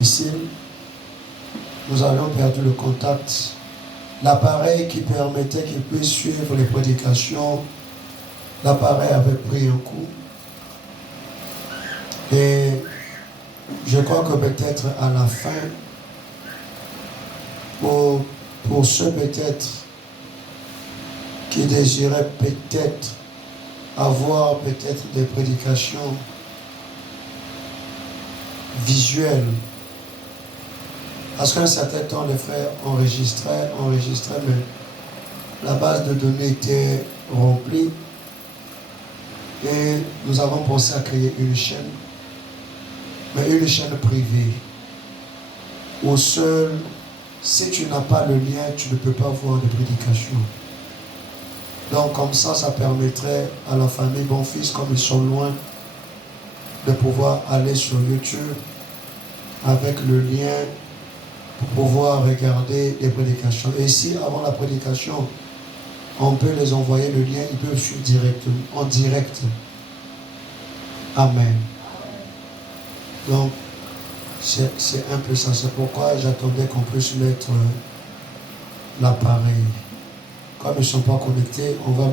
difficile, nous avions perdu le contact. L'appareil qui permettait qu'il puisse suivre les prédications, l'appareil avait pris un coup. Et je crois que peut-être à la fin, pour ceux peut-être qui désiraient peut-être avoir peut-être des prédications visuelles, parce qu'à un certain temps, les frères enregistraient, mais la base de données était remplie. Et nous avons pensé à créer une chaîne, mais une chaîne privée, où seul, si tu n'as pas le lien, tu ne peux pas voir de prédication. Donc comme ça permettrait à la famille Bonfils, comme ils sont loin, de pouvoir aller sur YouTube avec le lien pour pouvoir regarder les prédications. Et si avant la prédication, on peut les envoyer le lien, ils peuvent suivre directement, en direct. Amen. Donc, c'est un peu ça. C'est pourquoi j'attendais qu'on puisse mettre l'appareil. Comme ils ne sont pas connectés, on va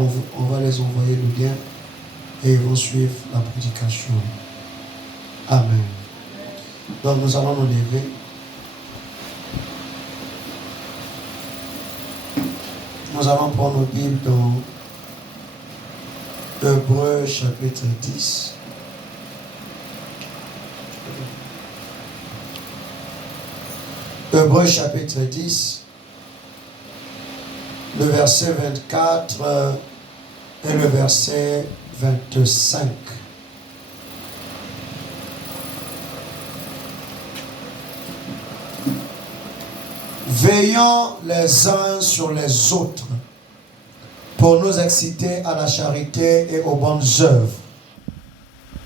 les envoyer le lien et ils vont suivre la prédication. Amen. Donc, nous allons nous lever. Nous allons prendre nos Bibles dans Hébreux chapitre 10. Hébreux chapitre 10, le verset 24 et le verset 25. Veillons les uns sur les autres pour nous exciter à la charité et aux bonnes œuvres.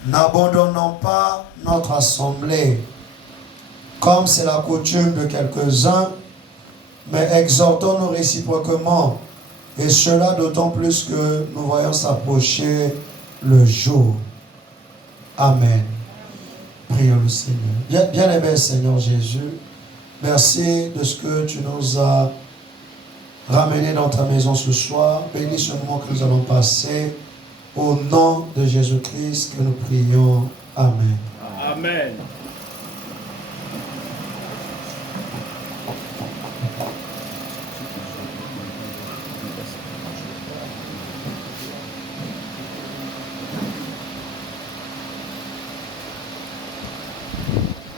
N'abandonnons pas notre assemblée, comme c'est la coutume de quelques-uns, mais exhortons-nous réciproquement, et cela d'autant plus que nous voyons s'approcher le jour. Amen. Prions le Seigneur. Bien-aimé Seigneur Jésus, merci de ce que tu nous as ramenés dans ta maison ce soir. Bénis ce moment que nous allons passer. Au nom de Jésus-Christ que nous prions. Amen. Amen.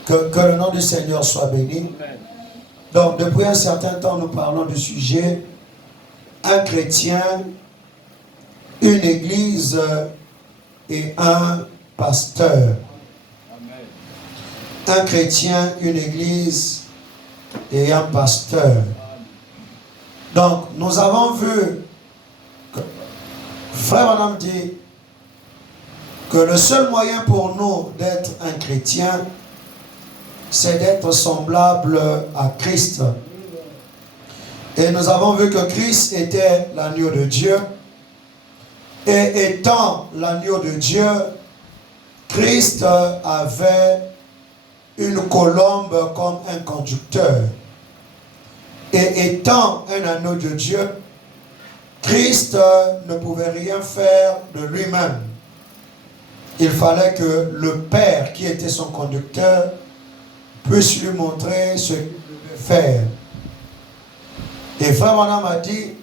Que le nom du Seigneur soit béni. Amen. Donc, depuis un certain temps, nous parlons du sujet un chrétien, une église et un pasteur. Amen. Un chrétien, une église et un pasteur. Donc, nous avons vu, Frère Madame dit que le seul moyen pour nous d'être un chrétien, c'est d'être semblable à Christ. Et nous avons vu que Christ était l'agneau de Dieu. Et étant l'agneau de Dieu, Christ avait une colombe comme un conducteur. Et étant un agneau de Dieu, Christ ne pouvait rien faire de lui-même. Il fallait que le Père, qui était son conducteur, puisse lui montrer ce qu'il devait faire. Et Frère Madame a dit,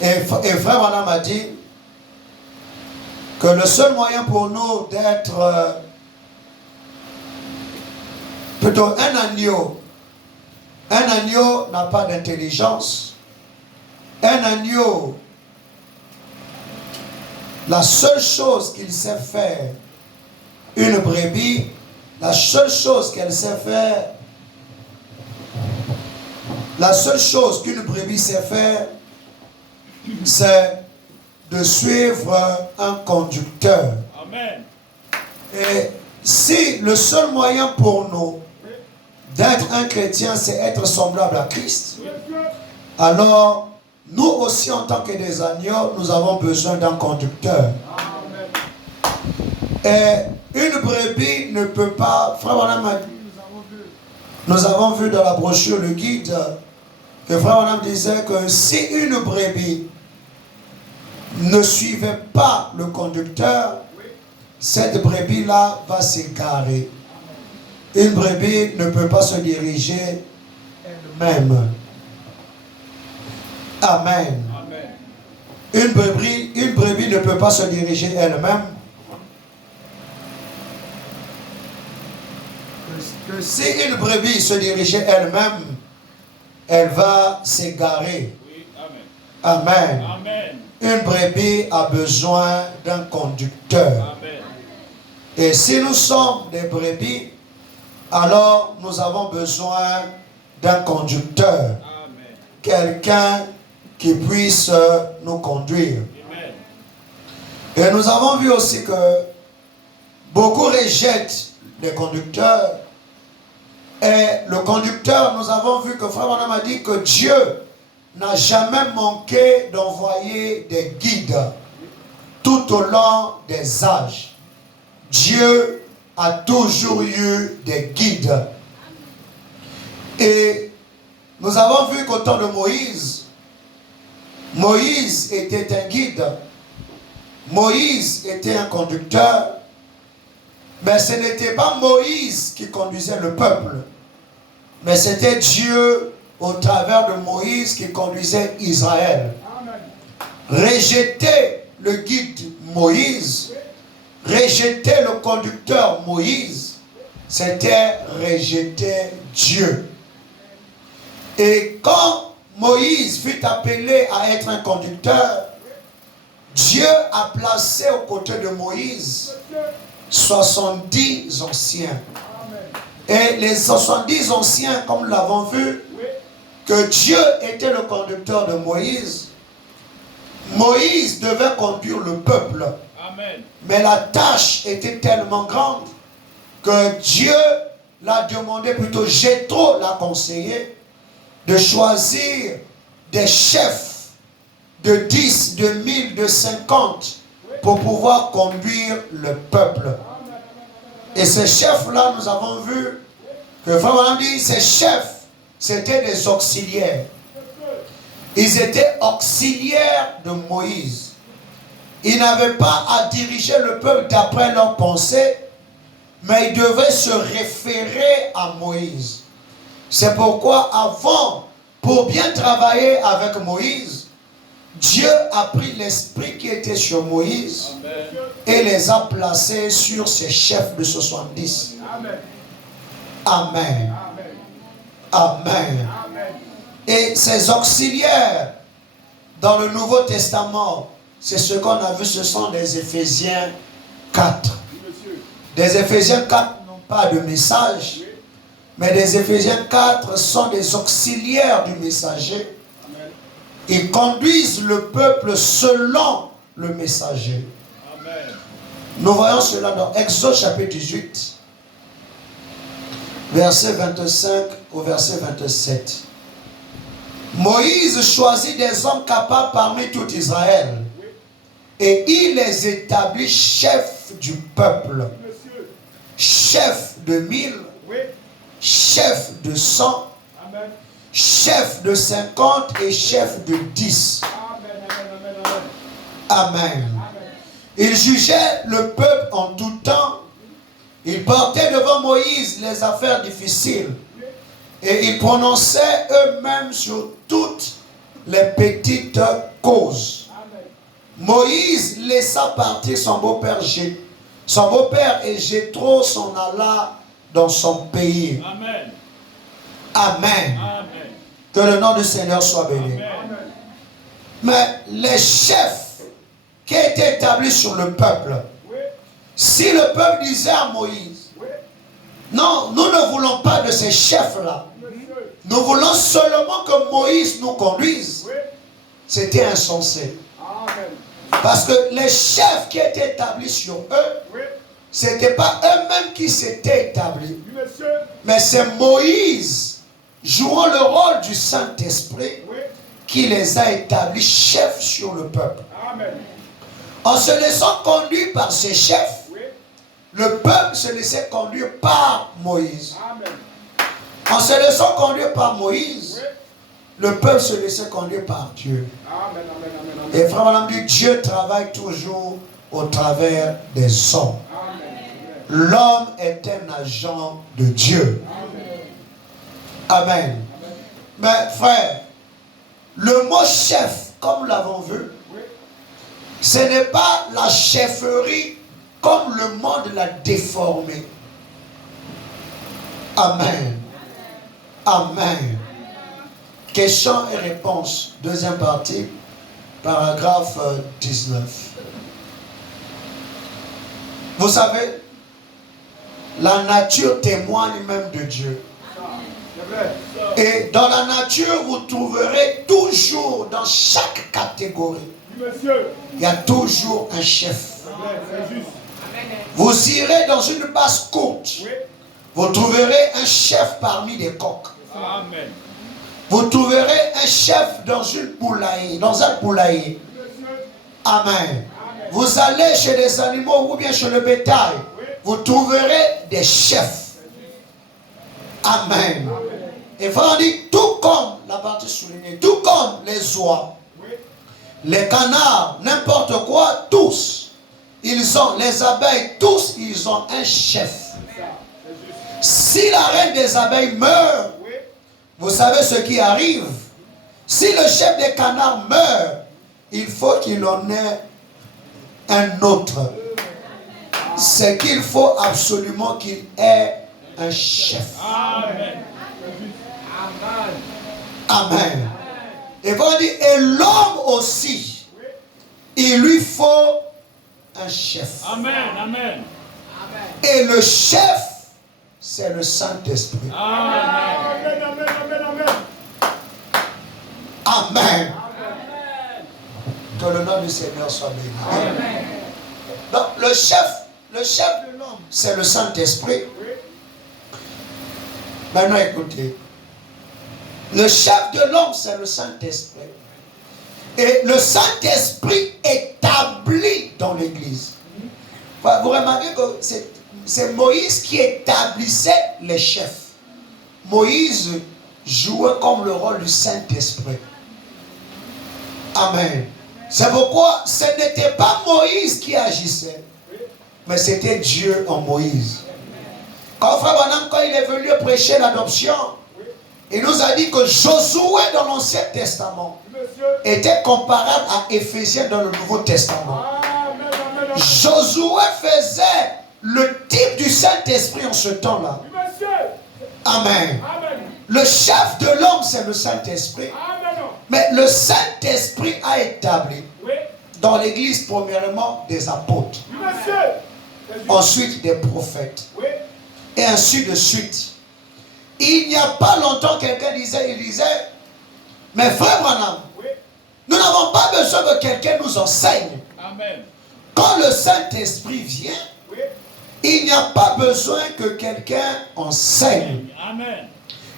et Frère Madame a dit que le seul moyen pour nous d'être plutôt un agneau n'a pas d'intelligence. Un agneau, la seule chose qu'il sait faire, une brebis, la seule chose qu'elle sait faire, la seule chose qu'une brebis sait faire, c'est de suivre un conducteur. Amen. Et si le seul moyen pour nous D'être un chrétien, c'est être semblable à Christ. Alors, nous aussi, en tant que des agneaux, nous avons besoin d'un conducteur. Et une brebis ne peut pas... Frère Branham a dit, nous avons vu dans la brochure, le guide, que Frère Branham disait que si une brebis ne suivait pas le conducteur, cette brebis-là va s'égarer. Une brebis ne peut pas se diriger elle-même. Amen. Une brebis ne peut pas se diriger elle-même. Que si une brebis se dirigeait elle-même, elle va s'égarer. Amen. Amen. Une brebis a besoin d'un conducteur. Amen. Et si nous sommes des brebis, alors nous avons besoin d'un conducteur. Quelqu'un qui puisse nous conduire. Amen. Et nous avons vu aussi que beaucoup rejettent les conducteurs. Et le conducteur, nous avons vu que Frère Branham a dit que Dieu n'a jamais manqué d'envoyer des guides tout au long des âges. Dieu a toujours eu des guides. Et nous avons vu qu'au temps de Moïse, Moïse était un guide. Moïse était un conducteur. Mais ce n'était pas Moïse qui conduisait le peuple. Mais c'était Dieu au travers de Moïse qui conduisait Israël. Rejeter le guide Moïse, rejeter le conducteur Moïse, c'était rejeter Dieu. Et quand Moïse fut appelé à être un conducteur, Dieu a placé aux côtés de Moïse 70 anciens. Et les 70 anciens, comme nous l'avons vu, que Dieu était le conducteur de Moïse. Moïse devait conduire le peuple. Amen. Mais la tâche était tellement grande que Dieu l'a demandé, plutôt Jéthro l'a conseillé, de choisir des chefs de 10, de 1000, de 50 pour pouvoir conduire le peuple. Et ces chefs-là, nous avons vu que vraiment dit, ces chefs, c'était des auxiliaires. Ils étaient auxiliaires de Moïse. Ils n'avaient pas à diriger le peuple d'après leurs pensées, mais ils devaient se référer à Moïse. C'est pourquoi avant, pour bien travailler avec Moïse, Dieu a pris l'esprit qui était sur Moïse. Amen. Et les a placés sur ses chefs de 70. Amen. Amen. Amen. Amen. Et ces auxiliaires dans le Nouveau Testament, c'est ce qu'on a vu, ce sont des Éphésiens 4. Des Éphésiens 4 n'ont pas de message, mais des Éphésiens 4 sont des auxiliaires du messager. Ils conduisent le peuple selon le messager. Amen. Nous voyons cela dans Exode chapitre 18, verset 25 au verset 27. Moïse choisit des hommes capables parmi tout Israël et il les établit chefs du peuple, chefs de 1000, chefs de 100, chef de 50 et chef de 10. Amen. Ils jugeaient le peuple en tout temps. Ils portaient devant Moïse les affaires difficiles. Et ils prononçaient eux-mêmes sur toutes les petites causes. Moïse laissa partir son beau-père et Jéthro s'en alla dans son pays. Amen. Amen. Amen. Que le nom du Seigneur soit béni. Amen. Mais les chefs qui étaient établis sur le peuple, si le peuple disait à Moïse, non, nous ne voulons pas de ces chefs-là, nous voulons seulement que Moïse nous conduise, c'était insensé. Parce que les chefs qui étaient établis sur eux ce n'était pas eux-mêmes qui s'étaient établis. Oui, monsieur. Mais c'est Moïse, jouant le rôle du Saint-Esprit, Oui. qui les a établis chefs sur le peuple. Amen. En se laissant conduire par ses chefs, Oui. le peuple se laissait conduire par Moïse. Amen. En se laissant conduire par Moïse, Oui. le peuple se laissait conduire par Dieu. Amen, amen, amen, amen. Et frère, madame, dit, Dieu travaille toujours au travers des hommes. Amen. L'homme est un agent de Dieu. Amen. Amen. Mais frère, le mot chef, comme nous l'avons vu, Oui. ce n'est pas la chefferie comme le monde l'a déformé. Amen. Amen. Questions et réponses. Deuxième partie, paragraphe 19. Vous savez, la nature témoigne même de Dieu. C'est vrai. Et dans la nature, vous trouverez toujours, dans chaque catégorie, Oui, monsieur. il y a toujours un chef. C'est vrai, c'est juste. Vous irez dans une basse-côte, Oui. vous trouverez un chef parmi les coqs. Amen. Vous trouverez un chef dans une poulailler, dans un poulailler. Monsieur. Amen. Vous allez chez les animaux ou bien chez le bétail, vous trouverez des chefs. Amen. Et frère dit, tout comme, la partie soulignée, tout comme les oies, Oui. les canards, n'importe quoi, tous, ils ont, les abeilles, tous, ils ont un chef. C'est ça. C'est juste. Si la reine des abeilles meurt, Oui. vous savez ce qui arrive. Si le chef des canards meurt, il faut qu'il en ait un autre. C'est qu'il faut absolument qu'il ait un chef. Amen. Amen. Amen. Et vous dit, et l'homme aussi, il lui faut un chef. Amen. Amen. Et le chef, c'est le Saint-Esprit. Amen. Amen. Amen. Amen. Amen. Que le nom du Seigneur soit béni. Amen. Donc le chef de l'homme, c'est le Saint-Esprit. Oui. Maintenant écoutez. Le chef de l'homme, c'est le Saint-Esprit. Et le Saint-Esprit établit dans l'Église. Vous remarquez que c'est Moïse qui établissait les chefs. Moïse jouait comme le rôle du Saint-Esprit. Amen. C'est pourquoi ce n'était pas Moïse qui agissait, mais c'était Dieu en Moïse. Quand frère Branham, quand il est venu prêcher l'adoption, il nous a dit que Josué dans l'Ancien Testament était comparable à Éphésiens dans le Nouveau Testament. Josué faisait le type du Saint-Esprit en ce temps-là. Amen. Le chef de l'homme, c'est le Saint-Esprit. Mais le Saint-Esprit a établi dans l'Église, premièrement, des apôtres. Ensuite, des prophètes. Et ainsi de suite. Il n'y a pas longtemps, quelqu'un disait, mais frère Branham, nous n'avons pas besoin que quelqu'un nous enseigne. Amen. Quand le Saint-Esprit vient, il n'y a pas besoin que quelqu'un enseigne. Amen.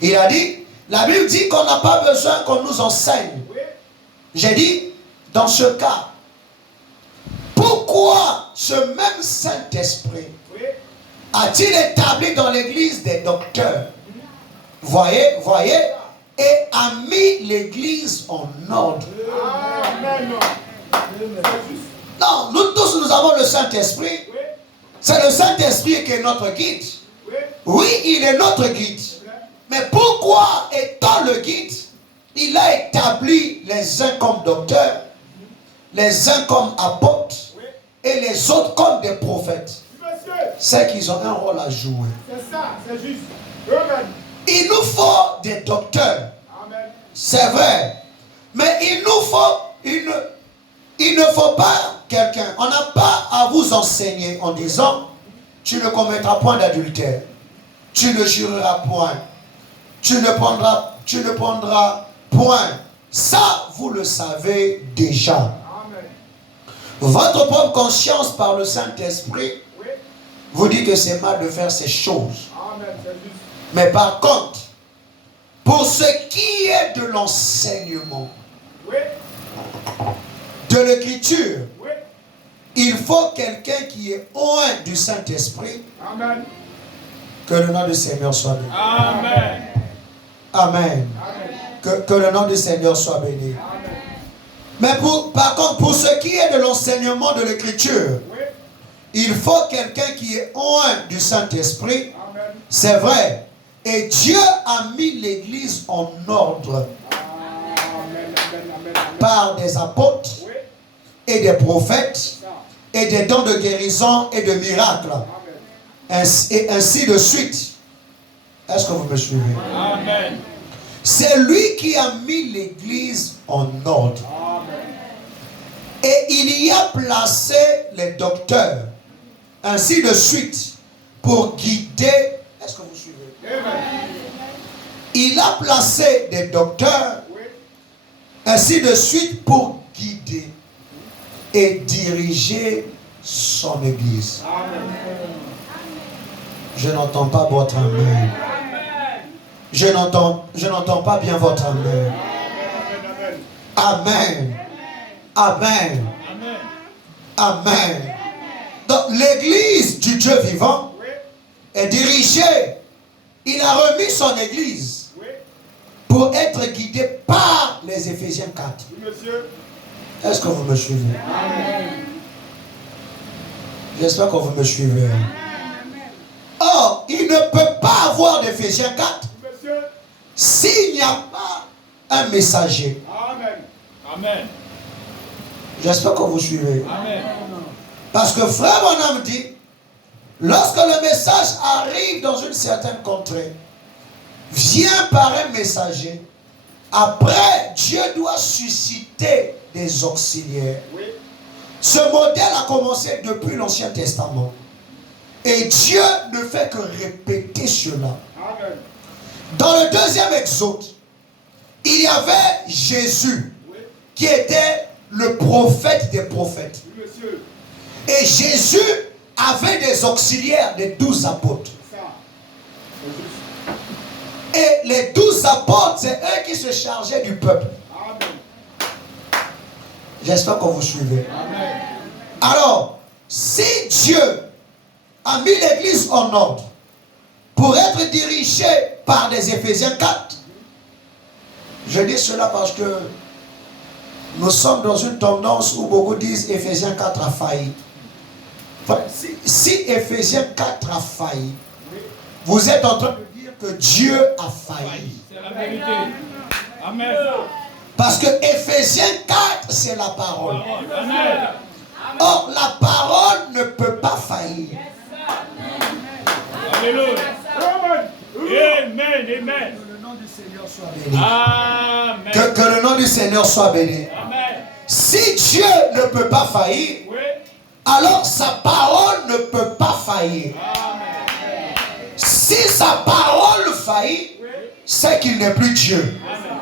Il a dit, la Bible dit qu'on n'a pas besoin qu'on nous enseigne. J'ai dit, dans ce cas, pourquoi ce même Saint-Esprit a-t-il établi dans l'Église des docteurs? Voyez, et a mis l'Église en ordre. Amen. Non, nous tous, nous avons le Saint-Esprit. C'est le Saint-Esprit qui est notre guide. Oui, il est notre guide. Mais pourquoi, étant le guide, il a établi les uns comme docteurs, les uns comme apôtres, et les autres comme des prophètes? C'est qu'ils ont un rôle à jouer. C'est ça, c'est juste. Amen. Il nous faut des docteurs. Amen. C'est vrai. Mais il ne faut pas quelqu'un. On n'a pas à vous enseigner en disant, tu ne commettras point d'adultère. Tu ne jureras point. Tu ne prendras point. Ça, vous le savez déjà. Amen. Votre propre conscience par le Saint-Esprit vous dit que c'est mal de faire ces choses. Amen. C'est juste. Mais par contre, pour ce qui est de l'enseignement Oui. de l'écriture, Oui. il faut quelqu'un qui est oint du Saint-Esprit. Amen. Que le nom du Seigneur soit béni. Amen. Amen. Amen. Que le nom du Seigneur soit béni. Amen. Mais par contre, pour ce qui est de l'enseignement de l'écriture, Oui. il faut quelqu'un qui est oint du Saint-Esprit. Amen. C'est vrai. Et Dieu a mis l'Église en ordre Amen. Amen. Amen. par des apôtres Oui. et des prophètes Ça. et des dons de guérison et de miracles. Amen. Et ainsi de suite. Est-ce que vous me suivez? Amen. C'est lui qui a mis l'Église en ordre. Amen. Et il y a placé les docteurs, ainsi de suite, pour guider. Est-ce que vous suivez? Amen. Il a placé des docteurs, Oui. ainsi de suite, pour guider et diriger son Église. Amen. Je n'entends pas votre amen. Je n'entends pas bien votre amen. Amen. Amen. Amen. Amen. Amen. Donc l'Église du Dieu vivant Oui. est dirigée. Il a remis son Église Oui. pour être guidé par les Éphésiens 4. Oui, monsieur. Est-ce que vous me suivez? Amen. J'espère que vous me suivez. Or, il ne peut pas avoir d'Éphésiens 4 Oui, monsieur. s'il n'y a pas un messager. Amen. Amen. J'espère que vous suivez. Amen. Parce que frère Bonhomme dit, lorsque le message arrive dans une certaine contrée, vient par un messager, après Dieu doit susciter des auxiliaires. Oui. Ce modèle a commencé depuis l'Ancien Testament. Et Dieu ne fait que répéter cela. Amen. Dans le deuxième exode, il y avait Jésus, Oui. qui était le prophète des prophètes. Oui, monsieur. Et Jésus avait des auxiliaires, des 12 apôtres. Ça. C'est juste. Et les 12 apôtres, c'est eux qui se chargeaient du peuple. Amen. J'espère que vous suivez. Amen. Alors, si Dieu a mis l'Église en ordre pour être dirigé par des Éphésiens 4, je dis cela parce que nous sommes dans une tendance où beaucoup disent Éphésiens 4 a failli. Enfin, si Éphésiens 4 a failli, Oui. vous êtes en train de dire que Dieu a failli. C'est la vérité. Amen. Parce que Éphésiens 4, c'est la parole. Amen. Or, la parole ne peut pas faillir. Alléluia. Amen. Amen. Amen. Que le nom du Seigneur soit béni. Amen. Que le nom du Seigneur soit béni. Amen. Si Dieu ne peut pas faillir, Oui. alors sa parole ne peut pas faillir. Amen. Si sa parole faillit, Oui. c'est qu'il n'est plus Dieu. Amen.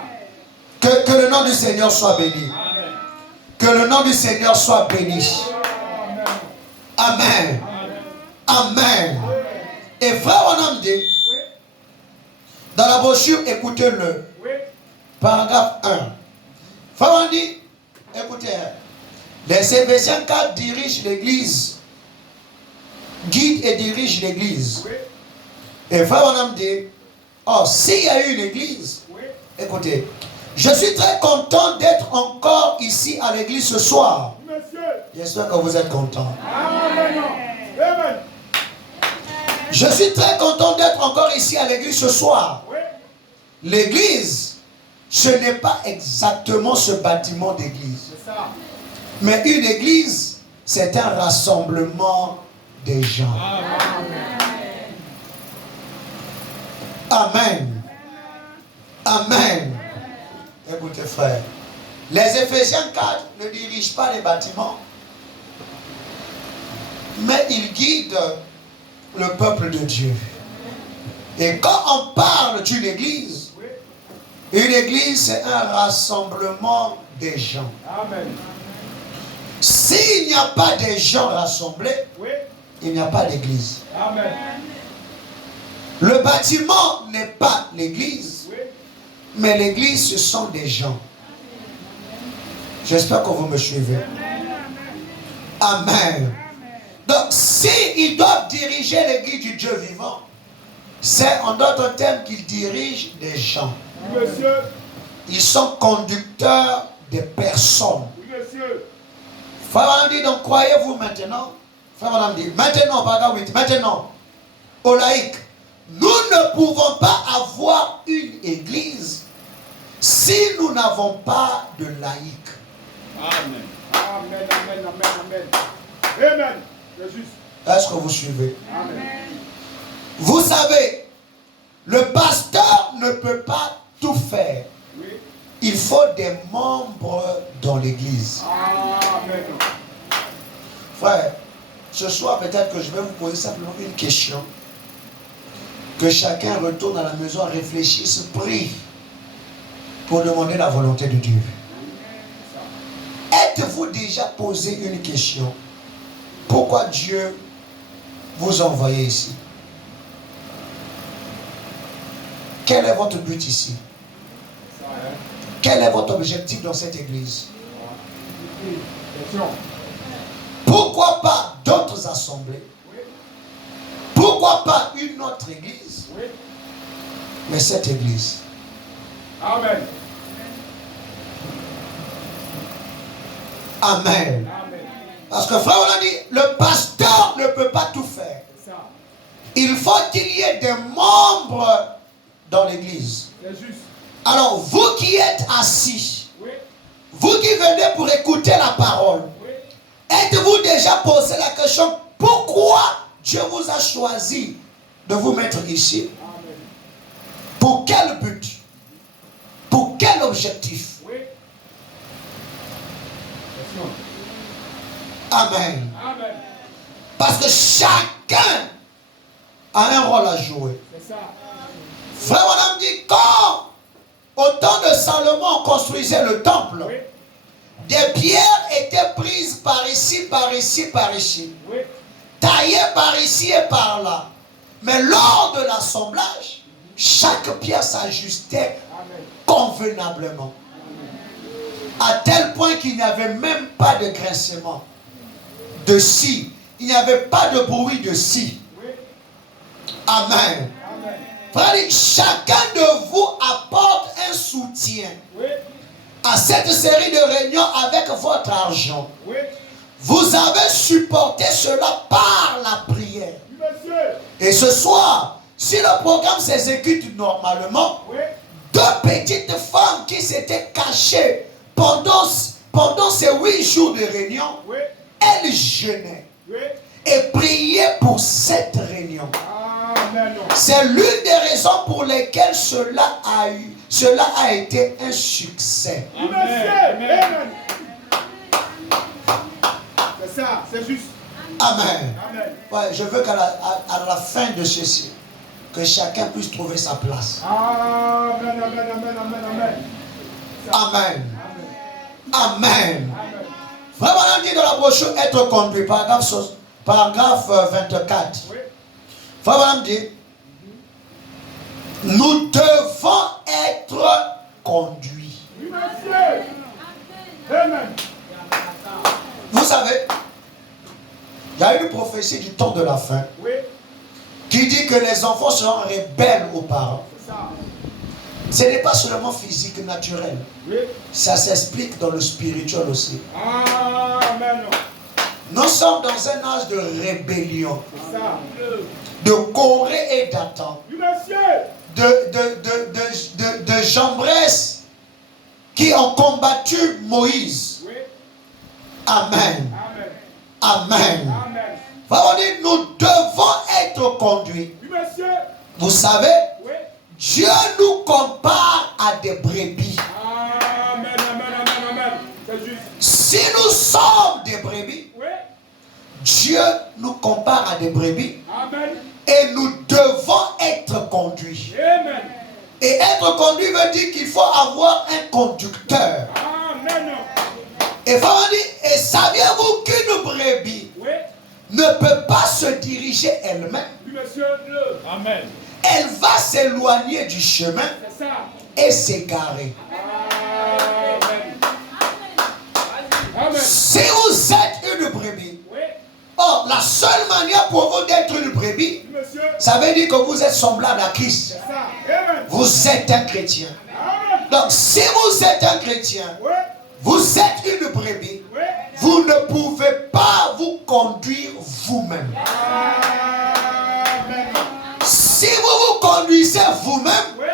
Que le nom du Seigneur soit béni. Amen. Que le nom du Seigneur soit béni. Amen. Amen. Et frère Bonhomme dit, Oui. dans la brochure, écoutez-le, Oui. paragraphe 1. Frère Bonhomme dit, écoutez, les Éphésiens 4 dirigent l'Église, guident et dirigent l'Église. Oui. Et frère Bonhomme dit, oh, s'il y a eu une Église, Oui. écoutez, je suis très content d'être encore ici à l'église ce soir. Monsieur. J'espère que vous êtes content. Amen. Amen. Je suis très content d'être encore ici à l'église ce soir. Oui. L'église, ce n'est pas exactement ce bâtiment d'église. C'est ça. Mais une église, c'est un rassemblement des gens. Amen. Amen. Écoutez frère, les Éphésiens 4 ne dirigent pas les bâtiments, mais ils guident le peuple de Dieu. Et quand on parle d'une église, Oui. une église c'est un rassemblement des gens. Amen. S'il n'y a pas des gens rassemblés, Oui. il n'y a pas d'église. Amen. Le bâtiment n'est pas l'église, Oui. mais l'église, ce sont des gens. J'espère que vous me suivez. Amen. Donc, s'ils doivent diriger l'église du Dieu vivant, c'est en d'autres termes qu'ils dirigent des gens. Oui, monsieur. Ils sont conducteurs des personnes. Oui, monsieur. Frère Madame dit, donc croyez-vous maintenant, Frère Madame dit, maintenant, paragraphe 8, maintenant, au laïc, nous ne pouvons pas avoir une église si nous n'avons pas de laïc. Amen. Amen, amen, amen, amen. Amen. C'est juste. Est-ce que vous suivez? Amen. Vous savez, le pasteur ne peut pas tout faire. Oui. Il faut des membres dans l'église. Amen. Frère, ce soir peut-être que je vais vous poser simplement une question. Que chacun retourne à la maison, réfléchisse, prie pour demander la volonté de Dieu. Êtes-vous déjà posé une question? Pourquoi Dieu vous a envoyé ici? Quel est votre but ici? Quel est votre objectif dans cette église? Pourquoi pas d'autres assemblées? Pourquoi pas une autre église? Mais cette église. Amen. Amen. Amen. Parce que frère, on a dit, le pasteur ne peut pas tout faire. C'est ça. Il faut qu'il y ait des membres dans l'église. C'est juste. Alors, vous qui êtes assis, Oui. vous qui venez pour écouter la parole, Oui. êtes-vous déjà posé la question, pourquoi Dieu vous a choisi de vous mettre ici? Amen. Pour quel but? Pour quel objectif? Oui. Amen. Amen. Parce que chacun a un rôle à jouer. C'est ça. Frère, madame dit, quand au temps de Salomon on construisait le temple, Oui. des pierres étaient prises par ici, par ici, par ici, Oui. taillées par ici et par là. Mais lors de l'assemblage, chaque pierre s'ajustait Amen. convenablement. À tel point qu'il n'y avait même pas de grincement de scie. Il n'y avait pas de bruit de scie. Oui. Amen. Amen. Frère, chacun de vous apporte un soutien Oui. à cette série de réunions avec votre argent. Oui. Vous avez supporté cela par la prière. Oui, monsieur. Et ce soir, si le programme s'exécute normalement, Oui. deux petites femmes qui s'étaient cachées pendant ces 8 jours de réunion, Oui. elles jeûnaient Oui. et priaient pour cette réunion. Amen. C'est l'une des raisons pour lesquelles cela a été un succès. Oui, monsieur. Amen. C'est ça, c'est juste. Amen. Amen. Ouais, je veux qu'à la fin de ceci, que chacun puisse trouver sa place. Amen, amen, amen, amen, amen. Amen. Amen. Amen. Amen. Vraiment, on dit dans la brochure être conduit, paragraphe 24. Oui. Vraiment, dit, nous devons être conduits. Oui, monsieur. Amen. Vous savez, il y a une prophétie du temps de la fin Oui. qui dit que les enfants seront rebelles aux parents. C'est ça. Ce n'est pas seulement physique, naturel. Oui. Ça s'explique dans le spirituel aussi. Amen. Nous sommes dans un âge de rébellion, C'est ça. de Corée et d'Athan, Oui, monsieur. de Jambres qui ont combattu Moïse. Oui. Amen. Amen. Amen. Amen. On dit, nous devons être conduits. Oui, monsieur. Vous savez, Oui. Dieu nous compare à des brebis. Amen, amen, amen, amen. C'est juste. Si nous sommes des brebis, Oui. Dieu nous compare à des brebis Amen. et nous devons être conduits. Amen. Et être conduit veut dire qu'il faut avoir un conducteur. Amen. Et vraiment dit, et saviez-vous qu'une brebis Oui. ne peut pas se diriger elle-même. Oui, monsieur. Amen. Elle va s'éloigner du chemin C'est ça. et s'égarer. Amen. Amen. Si vous êtes une brebis, Oui. oh, la seule manière pour vous d'être une brebis, Oui, monsieur. ça veut dire que vous êtes semblable à Christ. C'est ça. Amen. Vous êtes un chrétien. Amen. Donc, si vous êtes un chrétien, Oui. vous êtes une brebis, Oui. vous ne pouvez pas vous conduire vous-même. Amen. Si vous vous conduisez vous-même, Oui.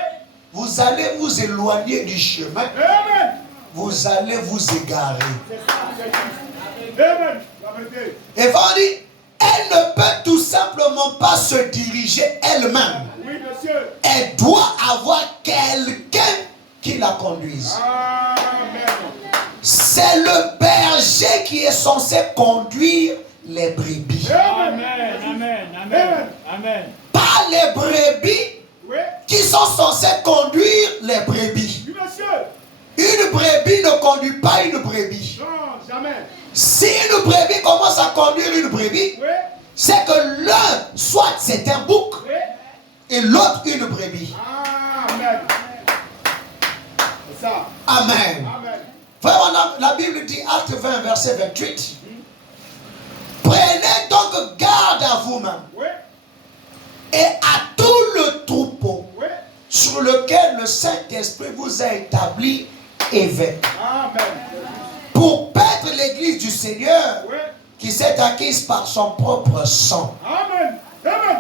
vous allez vous éloigner du chemin. Amen. Vous allez vous égarer. C'est ça. C'est juste. Amen. La vérité. Et va dire, elle ne peut tout simplement pas se diriger elle-même. Oui, monsieur. Elle doit avoir quelqu'un qui la conduise. Amen. C'est le berger qui est censé conduire les brebis. Amen. Amen, amen, amen. Pas les brebis Oui. qui sont censés conduire les brebis. Oui, monsieur. Une brebis ne conduit pas une brebis. Non, jamais. Si une brebis commence à conduire une brebis, Oui. c'est que l'un, soit c'est un bouc, Oui. et l'autre une brebis. Amen. C'est ça. Amen. Amen. Vraiment, la Bible dit, Acte 20, verset 28. Prenez donc garde à vous-même Oui. et à tout le troupeau Oui. sur lequel le Saint-Esprit vous a établi évêque, Amen. pour paître l'église du Seigneur Oui. qui s'est acquise par son propre sang. Amen. Amen.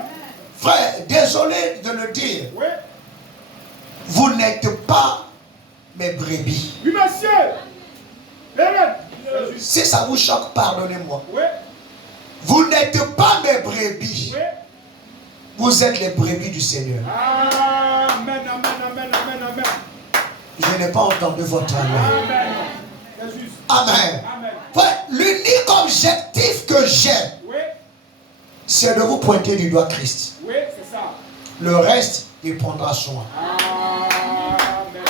Frère, désolé de le dire, Oui. vous n'êtes pas mes brebis. Oui, monsieur. Amen. C'est juste. Si ça vous choque, pardonnez-moi. Oui. Vous n'êtes pas mes brebis. Oui. Vous êtes les brebis du Seigneur. Amen. Amen. Amen. Amen. Amen. Je n'ai pas entendu votre amen. Amen. C'est juste. Amen. Amen. Frère, l'unique objectif que j'ai, Oui. c'est de vous pointer du doigt Christ. Oui, c'est ça. Le reste, il prendra soin. Amen.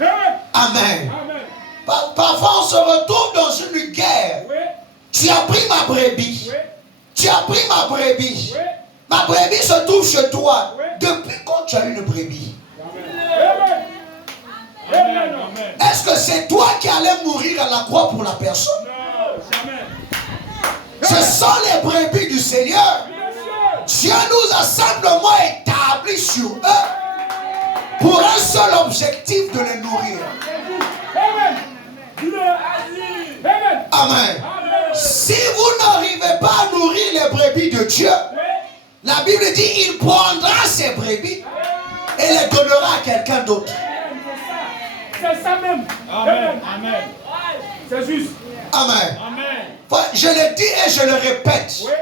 Amen. Amen. Amen. Parfois, on se retrouve dans une guerre. Oui. Tu as pris ma brebis. Oui. Tu as pris ma brebis. Oui. Ma brebis se trouve chez toi. Oui. Depuis quand tu as une brebis? Amen. Amen, Amen. amen. Est-ce que c'est toi qui allais mourir à la croix pour la personne? Non, jamais. Ce sont les brebis du Seigneur. Monsieur. Dieu nous a simplement établis sur eux pour un seul objectif, de les nourrir. Amen. Amen. Amen. Amen. Si vous n'arrivez pas à nourrir les brebis de Dieu, Oui. la Bible dit il prendra ses brebis et les donnera à quelqu'un d'autre. C'est ça même. Amen, amen, C'est juste. Amen. amen. Enfin, je le dis et je le répète. Oui.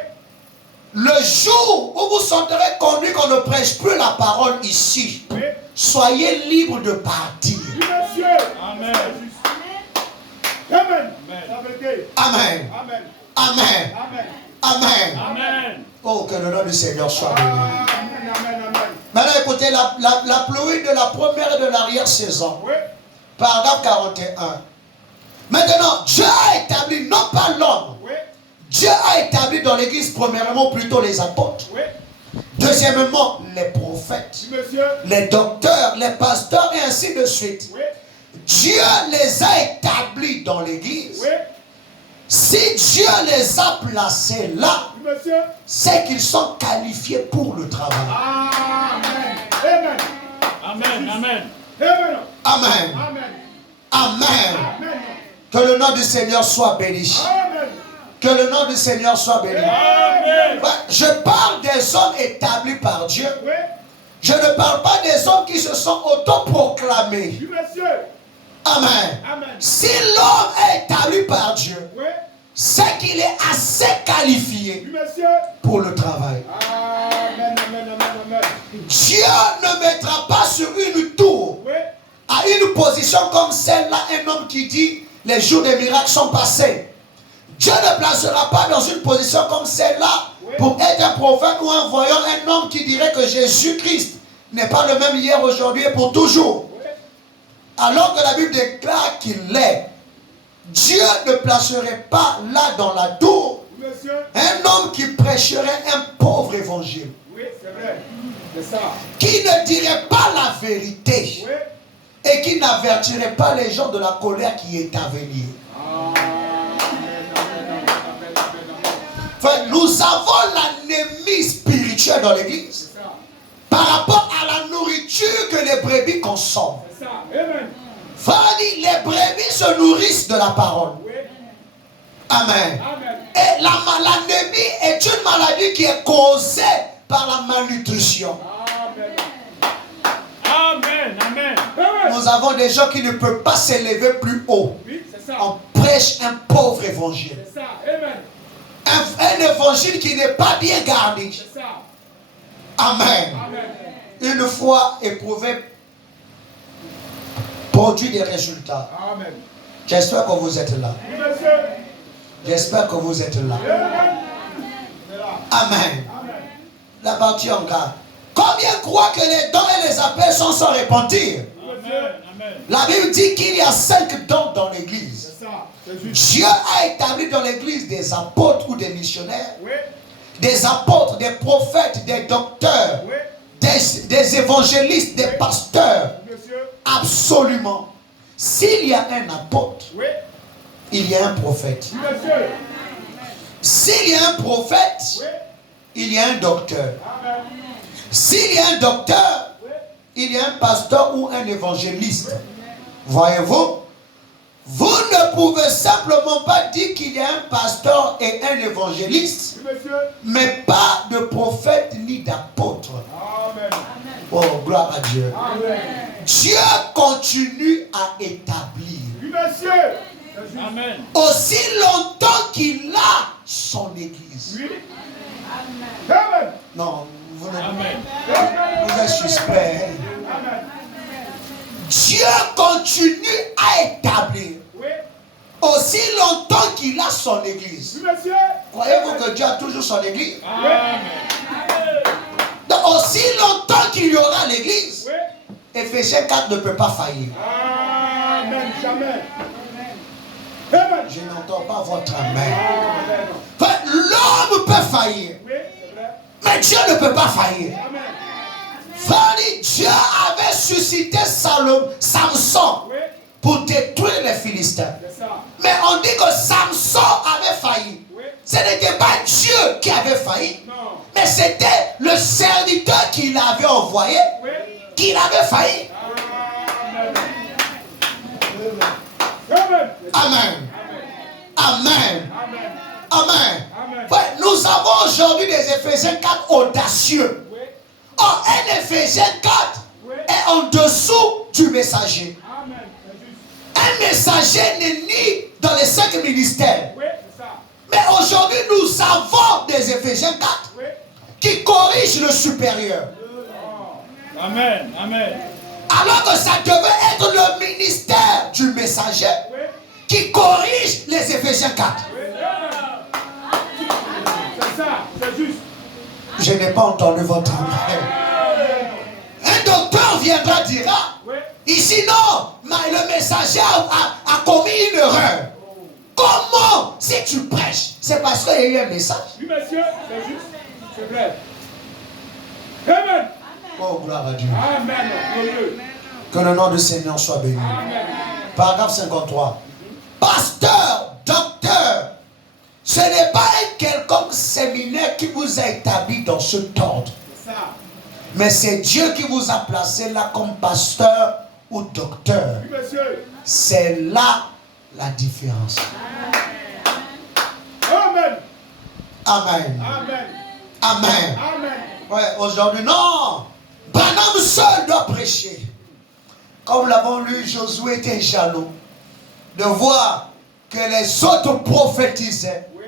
Le jour où vous sentirez conduit qu'on ne prêche plus la parole ici, Oui. soyez libre de partir. Oui, monsieur. Amen. C'est juste. Amen. Amen. La vérité. Amen. Amen. Amen. Amen. Amen. Amen. Oh, que le nom du Seigneur soit béni. Amen. Amen. Amen. Maintenant, écoutez, la pluie de la première et de l'arrière-saison. Oui. Paragraphe 41. Maintenant, Dieu a établi, non pas l'homme, Oui. Dieu a établi dans l'église, premièrement, plutôt les apôtres. Oui. Deuxièmement, les prophètes, Oui, monsieur. les docteurs, les pasteurs et ainsi de suite. Oui. Dieu les a établis dans l'église. Oui. Si Dieu les a placés là, Oui, monsieur. c'est qu'ils sont qualifiés pour le travail. Amen. Amen. Amen, amen. Amen. Amen. Amen. Amen. Amen. Que le nom du Seigneur soit béni. Amen. Que le nom du Seigneur soit béni. Amen. Je parle des hommes établis par Dieu. Oui. Je ne parle pas des hommes qui se sont autoproclamés. Oui, monsieur. Amen. Amen. Si l'homme est établi par Dieu, Oui. c'est qu'il est assez qualifié Oui, monsieur. pour le travail. Amen. Amen. Amen. Amen. Dieu ne mettra pas sur une tour, Oui. à une position comme celle-là, un homme qui dit les jours des miracles sont passés. Dieu ne placera pas dans une position comme celle-là pour être un prophète ou un voyant, un homme qui dirait que Jésus-Christ n'est pas le même hier, aujourd'hui et pour toujours. Oui. Alors que la Bible déclare qu'il l'est. Dieu ne placerait pas là dans la tour Oui, monsieur. Un homme qui prêcherait un pauvre évangile. Oui, c'est vrai. C'est ça. Qui ne dirait pas la vérité. Oui. Et qui n'avertirait pas les gens de la colère qui est à venir. Enfin, nous avons l'anémie spirituelle dans l'église. C'est ça. Par rapport à la nourriture que les brebis consomment. C'est ça. Amen. Frère dit, les brebis se nourrissent de la parole. Oui. Amen. Amen. Et l'anémie est une maladie qui est causée par la malnutrition. Amen. Amen. Amen. Amen. Nous avons des gens qui ne peuvent pas s'élever plus haut. Oui, c'est ça. On prêche un pauvre évangile. C'est ça. Amen. Un évangile qui n'est pas bien gardé. C'est ça. Amen. Amen. Une fois éprouvé, produit des résultats. Amen. J'espère que vous êtes là. Oui, monsieur. J'espère que vous êtes là. Amen. C'est là. Amen. Amen. La partie en garde. Combien croient que les dons et les appels sont sans repentir? Amen. Amen. La Bible dit qu'il y a 5 dons dans l'église. C'est ça. C'est juste. Dieu a établi dans l'église des apôtres ou des missionnaires, Oui. des apôtres, des prophètes, des docteurs, Oui. des évangélistes, des pasteurs. Monsieur. Absolument. S'il y a un apôtre, Oui. il y a un prophète. Monsieur. S'il y a un prophète, Oui. il y a un docteur. Amen. S'il y a un docteur, Oui. il y a un pasteur ou un évangéliste. Voyez-vous? Vous ne pouvez simplement pas dire qu'il y a un pasteur et un évangéliste, Oui, monsieur. mais pas de prophète ni d'apôtre. Amen. Oh, gloire à Dieu. Amen. Dieu continue à établir. Oui, monsieur. C'est juste. Amen. Aussi longtemps qu'il a son église. Oui. Amen. Non, vous ne Amen. vous êtes suspect. Amen. Dieu continue à établir Oui. aussi longtemps qu'il a son église. Oui, monsieur. Croyez-vous que Dieu a toujours son église? Amen. Donc, aussi longtemps qu'il y aura l'église, Oui. Éphésiens 4 ne peut pas faillir. Amen. Jamais. Amen. Je n'entends pas votre main. Amen. Enfin, l'homme peut faillir, Oui, c'est vrai. mais Dieu ne peut pas faillir. Amen. Frère, Dieu avait suscité Samson Oui, pour détruire les Philistins. c'est ça. Mais on dit que Samson avait failli. Oui. Ce n'était pas Dieu qui avait failli, Non. mais c'était le serviteur qu'il avait envoyé Oui. qui avait failli. Amen. Amen. Amen. Amen. Amen. Amen. Amen. Ouais, nous avons aujourd'hui des Éphésiens 4 audacieux. Oui. Or, un Éphésiens 4 Oui. est en dessous du messager. Amen. C'est juste. Un messager n'est ni dans les 5 ministères. Oui, c'est ça. Mais aujourd'hui, nous avons des Éphésiens 4 Oui. qui corrigent le supérieur. Oh. Amen. Amen. Alors que ça devait être le ministère du messager Oui. qui corrige les Éphésiens 4. Oui. C'est ça. C'est juste. Je n'ai pas entendu votre amen. Un docteur viendra dira, Oui. ici non, mais le messager a commis une erreur. Comment? Si tu prêches, c'est parce qu'il y a eu un message. Oui, monsieur. C'est juste. C'est vrai. Amen. Oh, gloire à Dieu. Amen. Glorieux. Que le nom du Seigneur soit béni. Amen. Paragraphe 53. Pasteur, docteur, ce n'est pas un quelconque séminaire qui vous a établi dans ce ordre. C'est ça. Mais c'est Dieu qui vous a placé là comme pasteur ou docteur. Oui, monsieur. C'est là la différence. Amen. Amen. Amen. Amen. Amen. Ouais, aujourd'hui, non. Branham seul doit prêcher. Comme l'avons lu, Josué était jaloux de voir que les autres prophétisaient. Oui.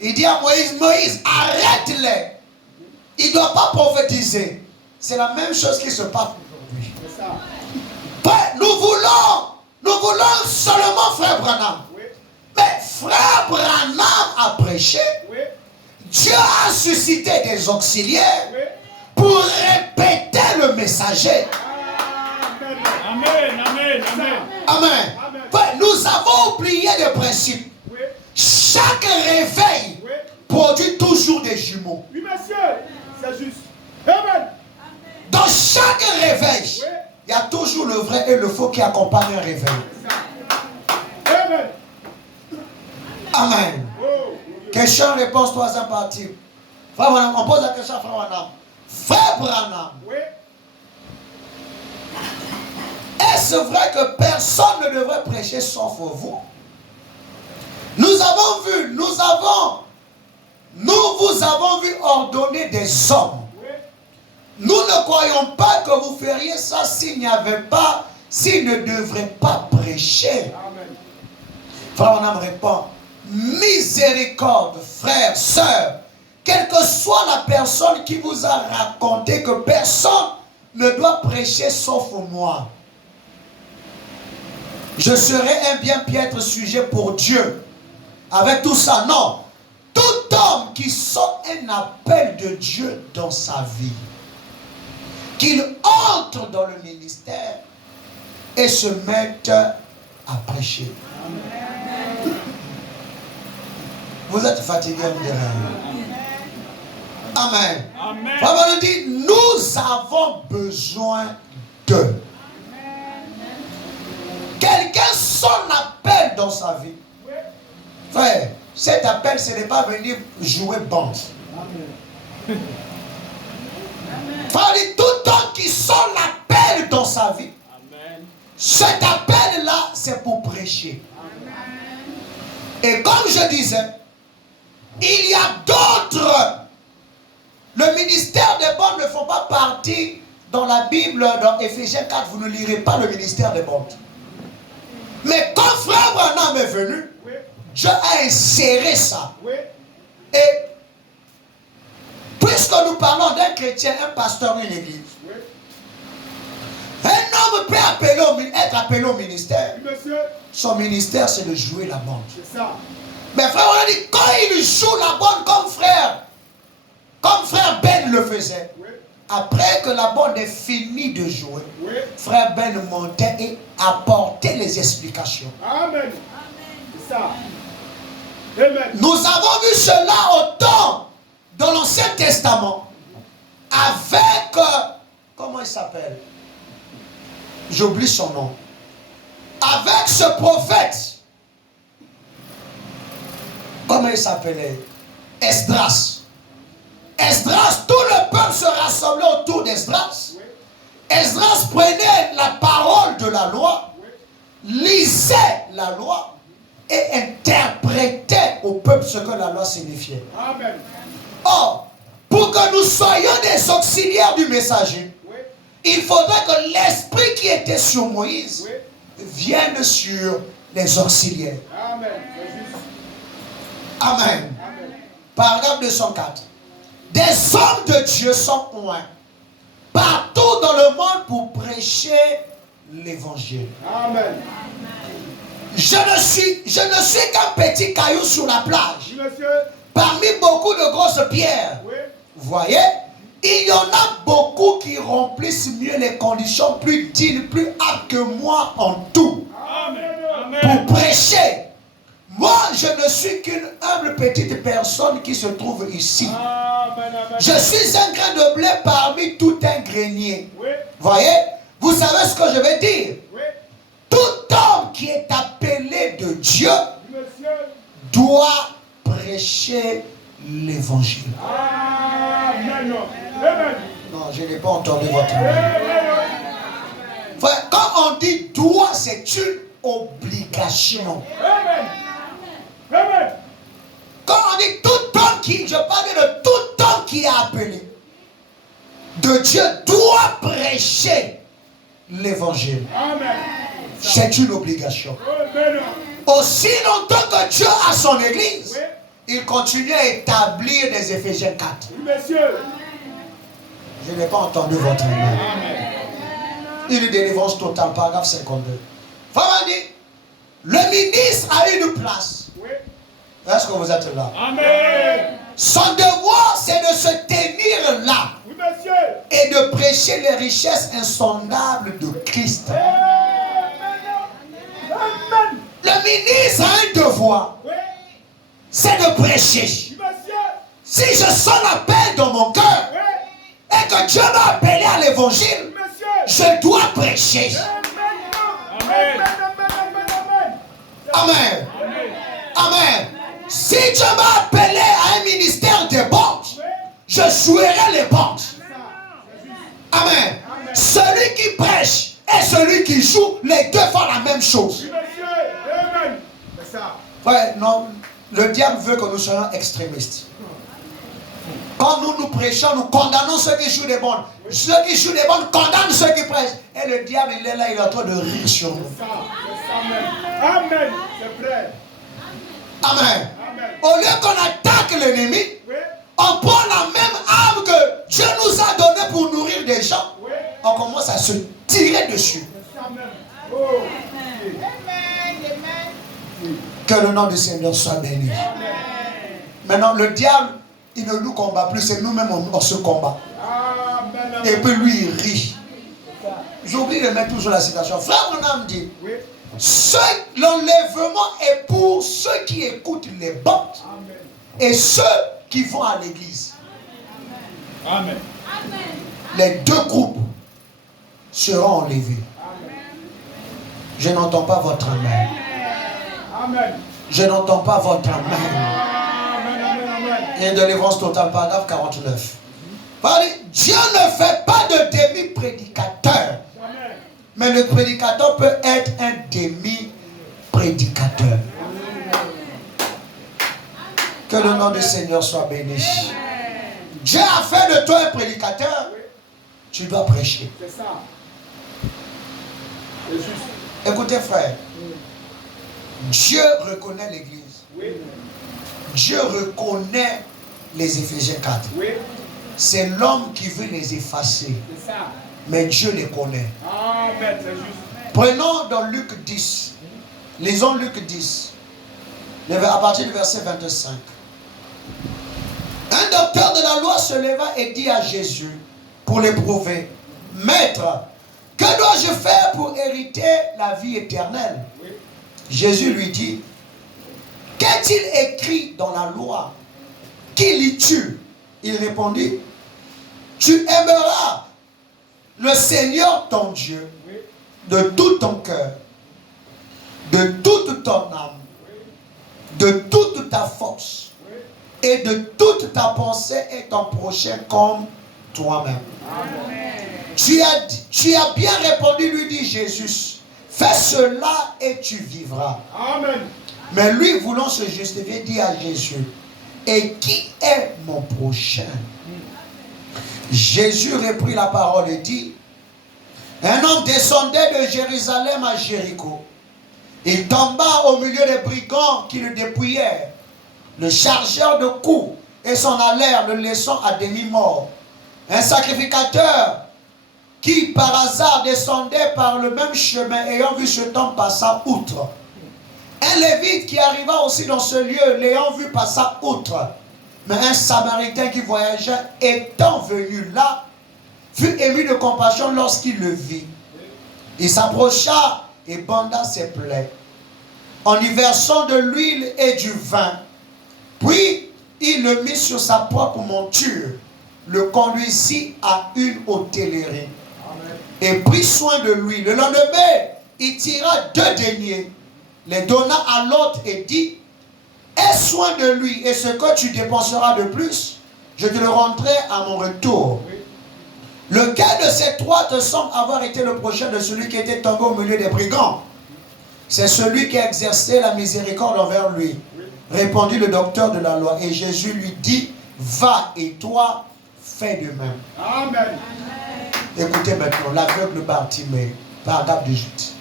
Il dit à Moïse, Moïse, arrête-les. Il ne doit pas prophétiser. C'est la même chose qui se passe aujourd'hui. C'est ça. Ouais, nous voulons seulement frère Branham. Oui. Mais frère Branham a prêché. Oui. Dieu a suscité des auxiliaires Oui. pour répéter le messager. Amen. Amen. Amen. Amen. Amen. Amen. Ouais, nous avons oublié le principe. Oui. Chaque réveil Oui. produit toujours des jumeaux. Oui, monsieur. C'est juste. Amen. Dans chaque réveil, Oui. il y a toujours le vrai et le faux qui accompagnent un réveil. Amen. Amen. Oh. Question, réponse, troisième partie. Frère Branham, on pose la question à Frère Branham. Frère Branham, Oui. est-ce vrai que personne ne devrait prêcher sauf vous? Nous avons vu, nous vous avons vu ordonner des hommes. Oui. Nous ne croyons pas que vous feriez ça s'il ne devrait pas prêcher. Amen. Frère Branham répond, miséricorde, frère, sœur, quelle que soit la personne qui vous a raconté que personne ne doit prêcher sauf moi, je serai un bien piètre sujet pour Dieu. Avec tout ça, non. Tout homme qui sent un appel de Dieu dans sa vie, qu'il entre dans le ministère et se mette à prêcher. Amen. Vous êtes fatigué, on dirait. Amen. Amen. Papa nous dit, nous avons besoin d'eux. Quelqu'un son appel dans sa vie. Frère, cet appel, ce n'est pas venir jouer bande. Frère, tout homme qui son appel dans sa vie, Amen. cet appel-là, c'est pour prêcher. Et comme je disais, il y a d'autres. Le ministère des bondes ne font pas partie dans la Bible, dans Éphésiens 4, vous ne lirez pas le ministère des bondes. Mais quand Frère Branham est venu, Oui. Dieu a inséré ça. Oui. Et puisque nous parlons d'un chrétien, un pasteur, une église, Oui. un homme peut être appelé au ministère. Oui, monsieur. Son ministère, c'est de jouer la bande. C'est ça. Mais frère, on a dit, quand il joue la bande comme frère Ben le faisait, Oui. après que la bande est finie de jouer, Oui. frère Ben montait et apportait les explications. Amen. C'est ça. Amen. Nous avons vu cela autant dans l'Ancien Testament avec, comment il s'appelle? J'oublie son nom. Avec ce prophète, comment il s'appelait? Esdras. Esdras, tout le peuple se rassemblait autour d'Esdras. Oui. Esdras prenait la parole de la loi, Oui. lisait la loi et interprétait au peuple ce que la loi signifiait. Amen. Or, pour que nous soyons des auxiliaires du messager, Oui. il faudrait que l'esprit qui était sur Moïse Oui. vienne sur les auxiliaires. Amen. C'est juste. Amen. Amen. Paragraphe 204. Des hommes de Dieu sont loin partout dans le monde pour prêcher l'évangile. Amen. Je ne suis qu'un petit caillou sur la plage, Oui, monsieur. parmi beaucoup de grosses pierres. Oui. Vous voyez, il y en a beaucoup qui remplissent mieux les conditions, plus dignes, plus aptes que moi en tout, Amen. pour Amen. prêcher. Moi, je ne suis qu'une humble petite personne qui se trouve ici. Amen. Amen. Je suis un grain de blé parmi tout un grenier. Oui. Voyez, vous savez ce que je vais dire? Oui. Tout homme qui est appelé de Dieu Oui, monsieur. doit prêcher l'évangile. Amen. Amen. Non, je n'ai pas entendu votre nom. Amen. Frère, quand on dit doit, c'est une obligation. Amen. Amen. Quand on dit tout homme qui, je parle de tout homme qui est appelé de Dieu doit prêcher l'évangile. Amen. C'est une obligation. Amen. Aussi longtemps que Dieu a son église, Oui. il continue à établir des Éphésiens 4. Oui, monsieur. Je n'ai pas entendu votre nom. Amen. Une délivrance totale, paragraphe 52. Vraiment dit, le ministre a une place. Oui. Est-ce que vous êtes là? Amen. Son devoir, c'est de se tenir là Oui, monsieur. et de prêcher les richesses insondables de Christ. Amen. Amen. Le ministre a un devoir, Oui. c'est de prêcher. Oui, monsieur. Si je sens l'appel dans mon cœur Oui. et que Dieu m'a appelé à l'évangile, Monsieur. je dois prêcher. Amen. Amen. Amen. Si Dieu m'a appelé à un ministère des banques, je jouerai les banques. Amen. Celui qui prêche et celui qui joue, les deux font la même chose. Amen. C'est ça. Ouais, non, le diable veut que nous soyons extrémistes. Quand nous prêchons, nous condamnons ceux qui jouent des bonnes. Ceux qui jouent des bonnes condamnent ceux qui prêchent. Et le diable, il est là, il est en train de rire sur nous. C'est ça. Amen. C'est vrai. Amen. Amen. Au lieu qu'on attaque l'ennemi, Oui. on prend la même arme que Dieu nous a donnée pour nourrir des gens. Oui. On commence à se tirer dessus. Amen. Oh. Que le nom du Seigneur soit béni. Maintenant, le diable, il ne nous combat plus, c'est nous-mêmes on se combat. Amen. Et puis lui, il rit. J'oublie de mettre toujours la citation. Frère Branham dit, Oui. l'enlèvement est pour ceux qui écoutent les bandes Amen. et ceux qui vont à l'église. Amen. Les deux groupes seront enlevés. Amen. Je n'entends pas votre amen. Amen. Je n'entends pas votre amen. Amen. Amen. Et de délivrance totale, paragraphe 49. Dieu ne fait pas de demi-prédicateur. Amen. Mais le prédicateur peut être un demi-prédicateur. Que le nom du Seigneur soit béni. Dieu a fait de toi un prédicateur. Tu dois prêcher. C'est ça. C'est juste. Écoutez frère. Dieu reconnaît l'église. Oui. Dieu reconnaît les Éphésiens 4. Oui. C'est l'homme qui veut les effacer. C'est ça. Mais Dieu les connaît. Amen. C'est juste. Prenons dans Luc 10. Lisons Luc 10. À partir du verset 25. Un docteur de la loi se leva et dit à Jésus, pour l'éprouver, Maître, que dois-je faire pour hériter la vie éternelle? Oui. Jésus lui dit, qu'est-il écrit dans la loi? Qui lis-tu? Il répondit, tu aimeras le Seigneur ton Dieu Oui. de tout ton cœur, de toute ton âme, de toute ta force Oui. et de toute ta pensée et ton prochain comme toi-même. Tu as bien répondu, lui dit Jésus. Fais cela et tu vivras. Amen. Mais lui, voulant se justifier, dit à Jésus, et qui est mon prochain? Jésus reprit la parole et dit, un homme descendait de Jérusalem à Jéricho. Il tomba au milieu des brigands qui le dépouillèrent, le chargèrent de coups et s'en allèrent, le laissant à demi-mort. Un sacrificateur qui par hasard descendait par le même chemin, ayant vu cet homme passa outre. Un lévite qui arriva aussi dans ce lieu, l'ayant vu passa outre. Mais un samaritain qui voyageait, étant venu là, fut ému de compassion lorsqu'il le vit. Il s'approcha et banda ses plaies, en y versant de l'huile et du vin. Puis il le mit sur sa propre monture, le conduisit à une hôtellerie et prit soin de lui. Le lendemain, il tira 2 deniers, les donna à l'autre et dit, aie soin de lui, et ce que tu dépenseras de plus, je te le rendrai à mon retour. Lequel de ces 3 te semble avoir été le prochain de celui qui était tombé au milieu des brigands? C'est celui qui a exercé la miséricorde envers lui, répondit le docteur de la loi. Et Jésus lui dit, va et toi, fais de même. Amen. Écoutez maintenant, l'aveugle Bartimée, paragraphe 18.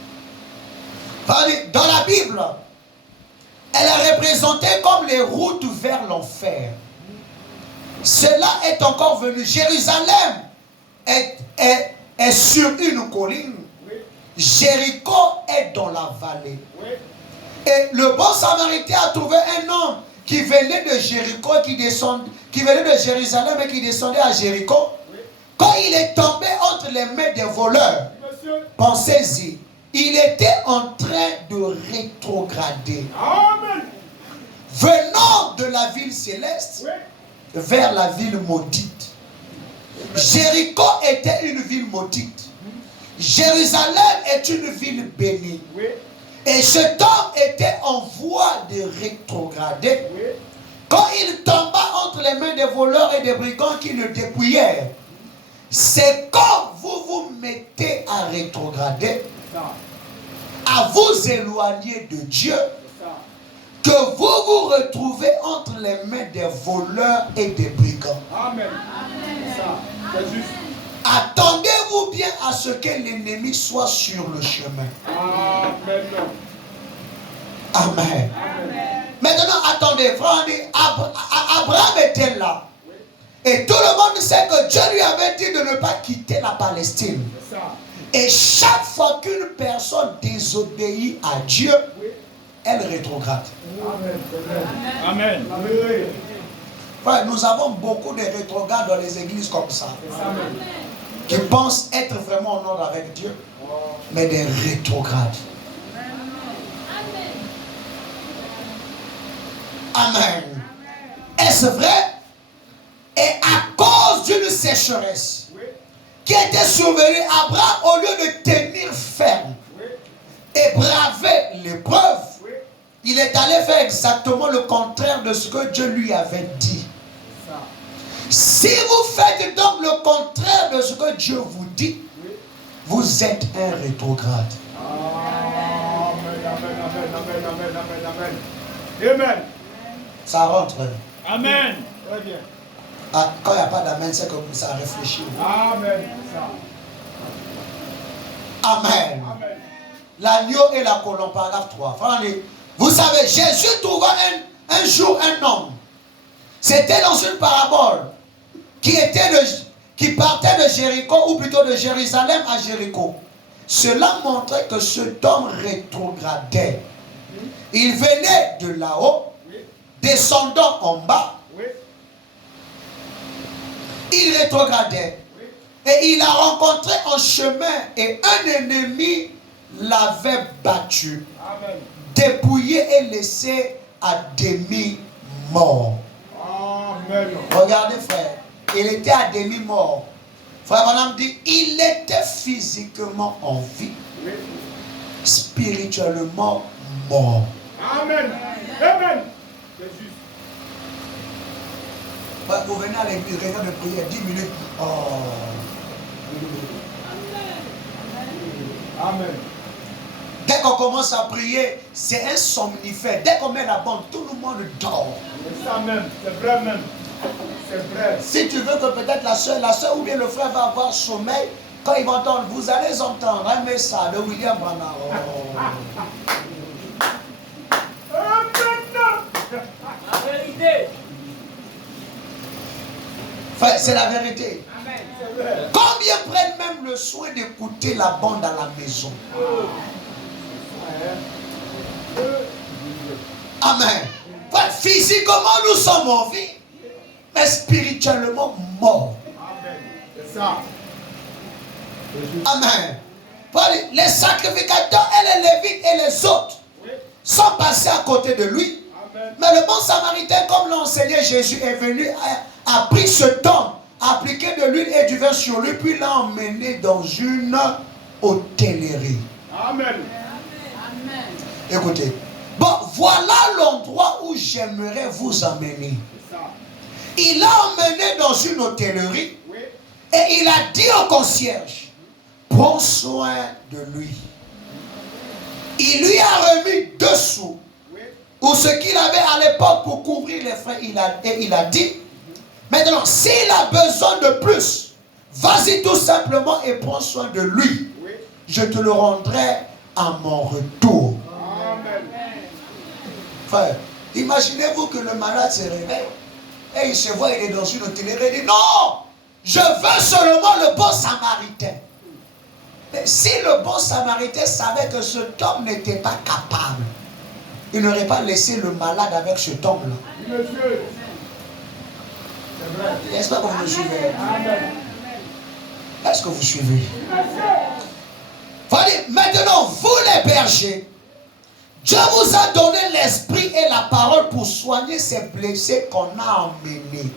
Dans la Bible, elle est représentée comme les routes vers l'enfer. Cela est encore venu. Jérusalem est sur une colline. Oui. Jéricho est dans la vallée. Oui. Et le bon samaritain a trouvé un homme qui venait de Jéricho, qui venait de Jérusalem et qui descendait à Jéricho. Oui. Quand il est tombé entre les mains des voleurs, Monsieur. pensez-y, il était en train de rétrograder. Amen. Venant de la ville céleste, Oui. vers la ville maudite. Jéricho était une ville maudite. Jérusalem est une ville bénie. Oui. Et cet homme était en voie de rétrograder. Oui. Quand il tomba entre les mains des voleurs et des brigands qui le dépouillèrent, c'est quand vous vous mettez à rétrograder, à vous éloigner de Dieu, que vous vous retrouvez entre les mains des voleurs et des brigands. Amen. C'est juste. Attendez-vous bien à ce que l'ennemi soit sur le chemin. Amen. Amen. Maintenant, attendez, frère, Abraham était là. Et tout le monde sait que Dieu lui avait dit de ne pas quitter la Palestine. Et chaque fois qu'une personne désobéit à Dieu, elle rétrograde. Amen. Frère, nous avons beaucoup de rétrogrades dans les églises comme ça. Qui pensent être vraiment en ordre avec Dieu, mais des rétrogrades. Amen. Est-ce vrai? Et à cause d'une sécheresse qui était survenue, Abraham, au lieu de tenir ferme et braver l'épreuve, il est allé faire exactement le contraire de ce que Dieu lui avait dit. Si vous faites donc le contraire de ce que Dieu vous dit, vous êtes un rétrograde. Amen. Ça rentre. Amen. Très bien. Ah, quand il n'y a pas d'amen, c'est comme ça réfléchit. Amen. Amen. L'agneau et la colombe, paragraphe 3. Vous savez, Jésus trouva un jour un homme. C'était dans une parabole qui partait de Jéricho, ou plutôt de Jérusalem à Jéricho. Cela montrait que cet homme rétrogradait. Il venait de là-haut, descendant en bas. Il rétrogradait. Et il a rencontré en chemin et un ennemi l'avait battu, dépouillé et laissé à demi mort. Amen. Regardez, frère, il était à demi mort. Frère Branham dit, il était physiquement en vie, spirituellement mort. Amen. Amen. C'est juste. Vous venez à l'église, réunion de prière, 10 minutes. Oh. Amen. Dès qu'on commence à prier, c'est un somnifère. Dès qu'on met la bande, tout le monde dort. C'est ça même, c'est vrai même. C'est vrai. Si tu veux que peut-être la soeur ou bien le frère va avoir sommeil, quand ils vont entendre, vous allez entendre un message de William Branham. La vérité. Frère, c'est la vérité. Amen. C'est vrai. Combien prennent même le soin d'écouter la bande à la maison? Amen. Frère, physiquement, nous sommes en vie, mais spirituellement morts. Amen. C'est ça. Amen. Les sacrificateurs et les lévites et les autres sont passés à côté de lui. Amen. Mais le bon samaritain, comme l'a enseigné Jésus, est venu, a pris ce temps, a appliqué de l'huile et du vin sur lui, puis l'a emmené dans une hôtellerie. Amen. Amen. Écoutez. Bon, voilà l'endroit où j'aimerais vous emmener. C'est ça. Il l'a emmené dans une hôtellerie et il a dit au concierge, prends soin de lui. Il lui a remis 2 sous, ou ce qu'il avait à l'époque pour couvrir les frais. Et il a dit, maintenant, s'il a besoin de plus, vas-y tout simplement et prends soin de lui. Je te le rendrai à mon retour. Amen. Frère, imaginez-vous que le malade se réveille et il se voit, il est dans une hôtellerie, il dit non, je veux seulement le bon samaritain. Mais si le bon samaritain savait que cet homme n'était pas capable, il n'aurait pas laissé le malade avec cet homme-là. Monsieur. C'est vrai. Est-ce que vous me suivez? Amen. Est-ce que vous suivez? Voyez, maintenant, vous les bergers, Dieu vous a donné l'esprit et la parole pour soigner ces blessés qu'on a emmenés.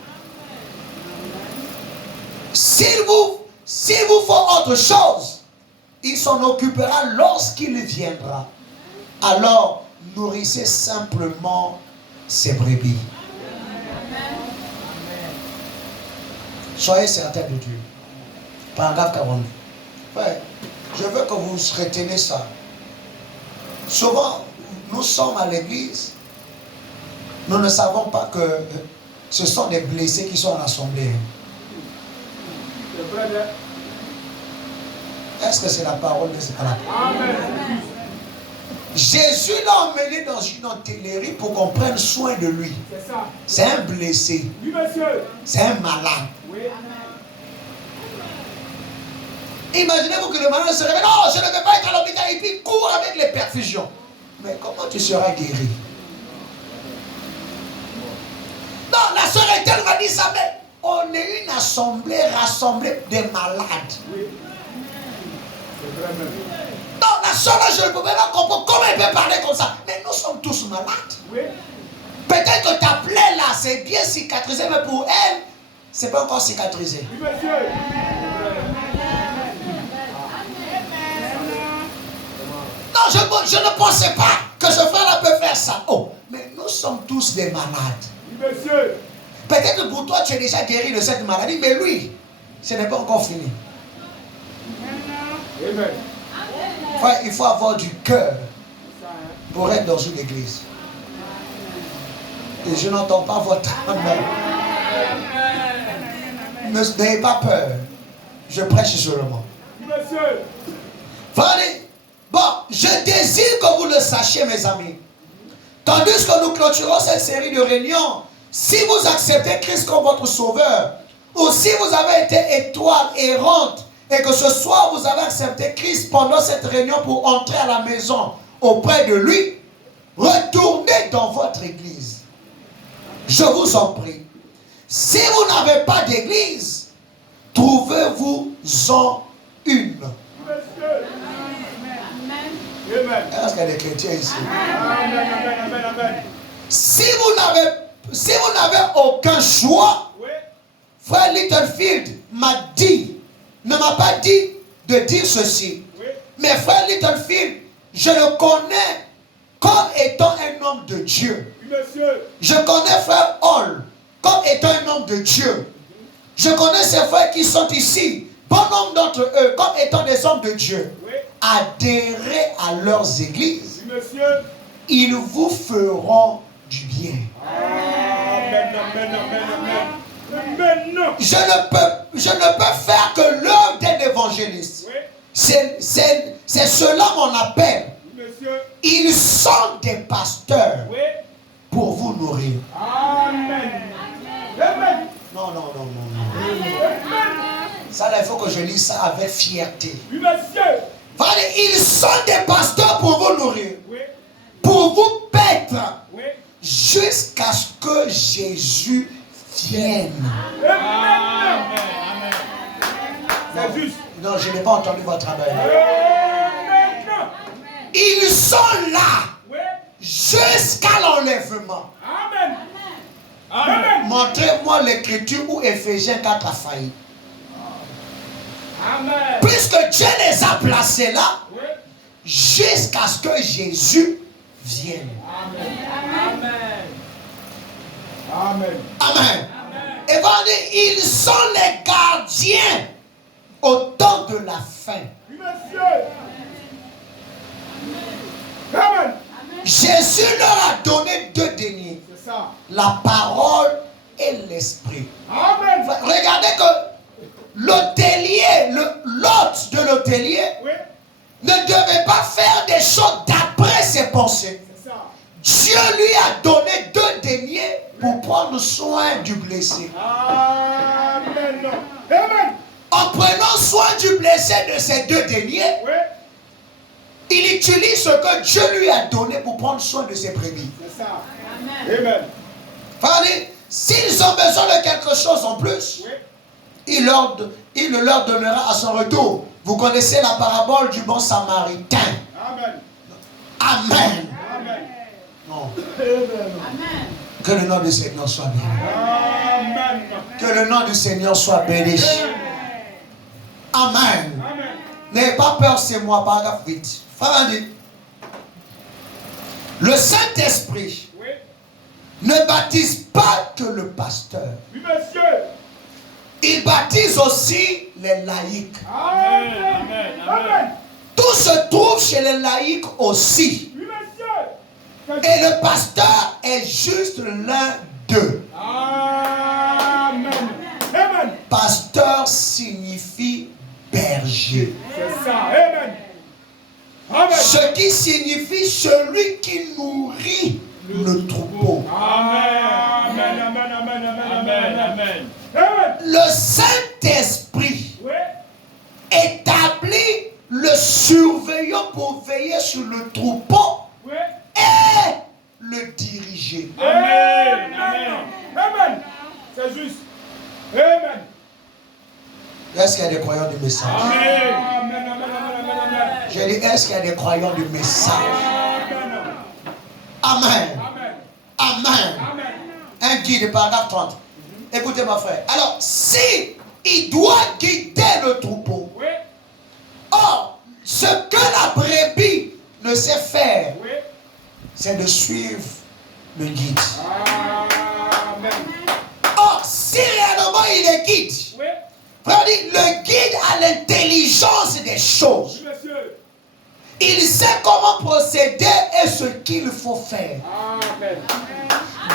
S'il vous faut autre chose, il s'en occupera lorsqu'il viendra. Alors, nourrissez simplement ses brebis. Soyez certains de Dieu. Paragraphe 42. Ouais, je veux que vous retenez ça. Souvent, nous sommes à l'église, nous ne savons pas que ce sont des blessés qui sont rassemblés. Est-ce que c'est la parole de ce parole? Jésus l'a emmené dans une hôtellerie pour qu'on prenne soin de lui. C'est un blessé. C'est un malade. Imaginez-vous que le malade se réveille. Non, je ne vais pas être à l'hôpital. Et puis il court avec les perfusions. Mais comment tu seras guéri? Non, la sœur Ethel m'a dit ça, mais on est une assemblée rassemblée des malades. Non, la sœur là, je ne peux pas comprendre comment elle peut parler comme ça. Mais nous sommes tous malades. Peut-être que ta plaie là, c'est bien cicatrisé, mais pour elle, c'est pas encore cicatrisé. Non, je ne pensais pas que ce frère-là peut faire ça. Oh, mais nous sommes tous des malades. Peut-être que pour toi, tu es déjà guéri de cette maladie, mais lui, ce n'est pas encore fini. Frère, il faut avoir du cœur pour être dans une église. Et je n'entends pas votre amen. N'ayez pas peur. Je prêche seulement. Allez. Bon, je désire que vous le sachiez, mes amis. Tandis que nous clôturons cette série de réunions, si vous acceptez Christ comme votre sauveur, ou si vous avez été étoile errante, et que ce soir vous avez accepté Christ pendant cette réunion pour entrer à la maison auprès de lui, retournez dans votre église. Je vous en prie. Si vous n'avez pas d'église, trouvez-vous-en une. Est-ce qu'il y a des chrétiens ici? Si vous n'avez aucun choix, frère Littlefield ne m'a pas dit de dire ceci. Mais frère Littlefield, je le connais comme étant un homme de Dieu. Je connais frère Hall comme étant un homme de Dieu. Je connais ces frères qui sont ici, bon nombre d'entre eux, comme étant des hommes de Dieu. Adhérez à leurs églises. Ils vous feront du bien. Je ne peux faire que l'œuvre d'un évangéliste. C'est cela mon appel. Ils sont des pasteurs pour vous nourrir. Non. Ça, là, il faut que je lise ça avec fierté. Ils sont des pasteurs pour vous nourrir. Pour vous paître. Jusqu'à ce que Jésus vienne. C'est juste. Non, je n'ai pas entendu votre amen. Ils sont là jusqu'à l'enlèvement. Amen. Montrez-moi l'écriture où Éphésiens 4 a failli. Amen. Puisque Dieu les a placés là, jusqu'à ce que Jésus vienne. Amen. Et voilà, ils sont les gardiens au temps de la fin. Amen. Jésus leur a donné deux deniers. C'est ça. La parole et l'esprit. Amen. Regardez que l'hôtelier, l'hôte de l'hôtelier ne devait pas faire des choses d'après ses pensées. C'est ça. Dieu lui a donné deux deniers pour prendre soin du blessé. Amen. Amen. En prenant soin du blessé de ces deux deniers, il utilise ce que Dieu lui a donné pour prendre soin de ses brebis. C'est ça. Amen. Amen. S'ils ont besoin de quelque chose en plus, il le leur donnera à son retour. Vous connaissez la parabole du bon samaritain. Amen. Amen. Amen. Non. Amen. Que le nom du Seigneur soit béni. Amen. Que le nom du Seigneur soit béni. Amen. Amen. N'ayez pas peur, c'est moi, paragraphe 8. Frère Andy, le Saint-Esprit Oui. ne baptise pas que le pasteur. Oui, monsieur. Il baptise aussi les laïcs. Amen. Amen. Amen. Tout se trouve chez les laïcs aussi. Oui, monsieur. Et le pasteur est juste l'un d'eux. Amen. Amen. Pasteur signifie berger. C'est ça. Amen. Amen. Ce qui signifie celui qui nourrit le troupeau. Amen. Amen. Amen. Amen. Amen. Amen. Amen. Le Saint-Esprit Oui. établit le surveillant pour veiller sur le troupeau Oui. et le diriger. Amen. Amen. Amen. C'est juste. Amen. Est-ce qu'il y a des croyants du message? Amen. Amen. Amen. Amen. Amen. J'ai dit, est-ce qu'il y a des croyants du message? Amen. Amen. Amen. Amen. Amen. Un guide, paragraphe 30. Écoutez, ma frère. Alors, si il doit guider le troupeau, Oui. or, ce que la brebis ne sait faire, Oui. c'est de suivre le guide. Amen. Or, si réellement il est guide, Oui. frère dit, le guide a l'intelligence des choses. Oui, monsieur. Il sait comment procéder et ce qu'il faut faire. Amen.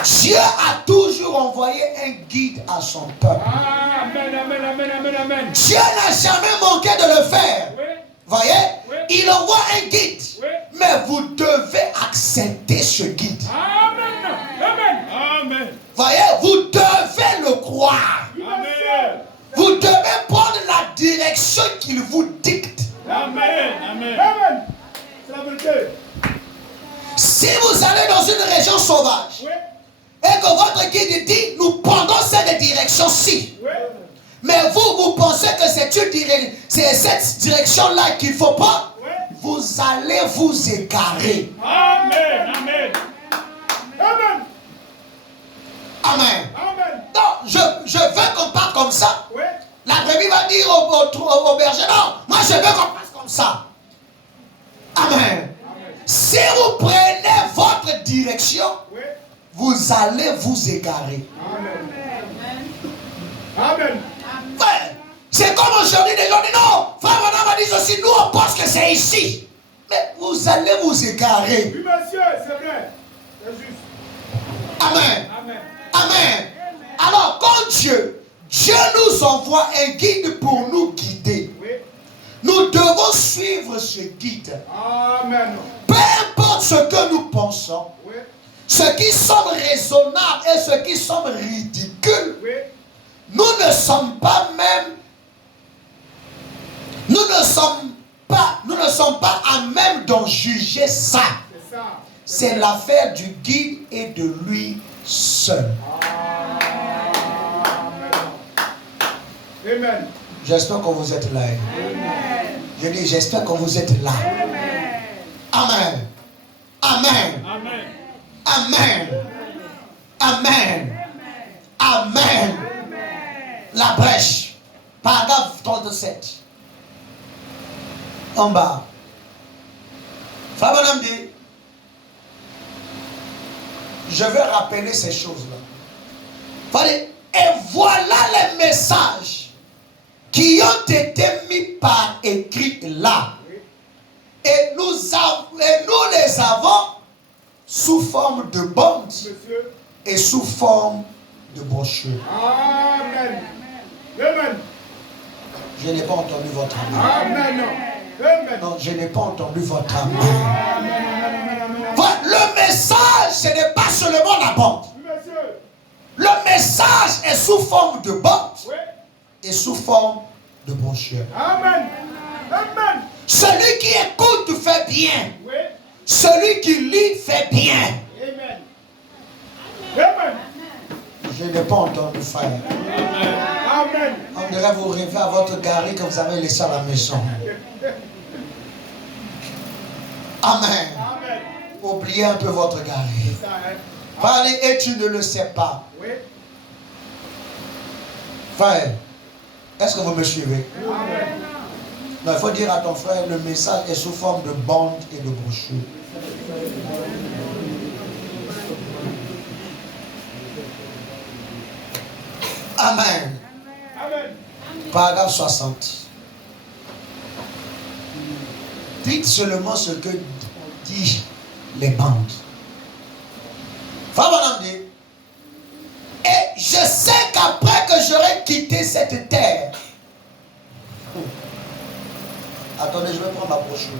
Dieu a toujours envoyé un guide à son peuple. Amen. Amen. Amen. Amen. Amen. Dieu n'a jamais manqué de le faire. Oui. Voyez, Oui. il envoie un guide. Oui. Mais vous devez accepter ce guide. Amen. Amen. Amen. Voyez, vous devez le croire. Oui, monsieur. Vous devez prendre la direction qu'il vous dicte. Amen. Amen. Amen. C'est la vérité. Si vous allez dans une région sauvage Oui. et que votre guide dit, nous prendrons cette direction-ci. Oui. Mais vous pensez que c'est cette direction-là qu'il faut prendre. Oui. Vous allez vous égarer. Amen. Amen. Amen. Amen. Amen. Non, je veux qu'on parle comme ça. Oui. La brebis va dire au berger, non, moi je veux qu'on passe comme ça. Amen. Si vous prenez votre direction, Oui. vous allez vous égarer. Amen. Amen. Frère, c'est comme aujourd'hui, les gens disent non, frère madame dit aussi, nous on pense que c'est ici. Mais vous allez vous égarer. Oui, monsieur, c'est vrai. C'est juste. Amen. Amen. Amen. Alors, quand Dieu nous envoie un guide pour nous guider, Oui. nous devons suivre ce guide. Amen. Peu importe ce que nous pensons, Oui. ce qui semble raisonnable et ce qui semble ridicule, Oui. nous ne sommes pas à même d'en juger ça. C'est ça. C'est l'affaire du guide et de lui seul. Amen. Amen. J'espère que vous êtes là. Amen. Je dis, j'espère que vous êtes là. Amen. Amen. Amen. Amen. Amen. Amen. La brèche. Paragraphe 37. En bas. Frère Bonhomme dit, je vais rappeler ces choses-là. Et voilà les messages qui ont été mis par écrit là. Et nous les avons sous forme de bandes Monsieur. et sous forme de brochures. Amen. Amen. Je n'ai pas entendu votre amen. Amen. Amen. Non, je n'ai pas entendu votre amen. Amen. Amen. Amen. Voilà, le message, ce n'est pas seulement la bande. Oui, monsieur. Le message est sous forme de bande Oui. et sous forme de brochure. Amen. Amen. Celui qui écoute fait bien. Oui. Celui qui lit fait bien. Amen. Amen. Je n'ai pas entendu frère. Amen. On dirait vous rêver à votre gari que vous avez laissé à la maison. Amen. Amen. Oubliez un peu votre gari. C'est ça, hein. Parlez et tu ne le sais pas. Oui. Frère, Est-ce que vous me suivez? Non, il faut dire à ton frère, le message est sous forme de bande et de brochure. Amen. Amen. Paragraphe 60. Dites seulement ce que disent les bandes. Frère Branham dit, et je sais qu'après que j'aurai quitté cette terre, attendez, je vais prendre ma brochure.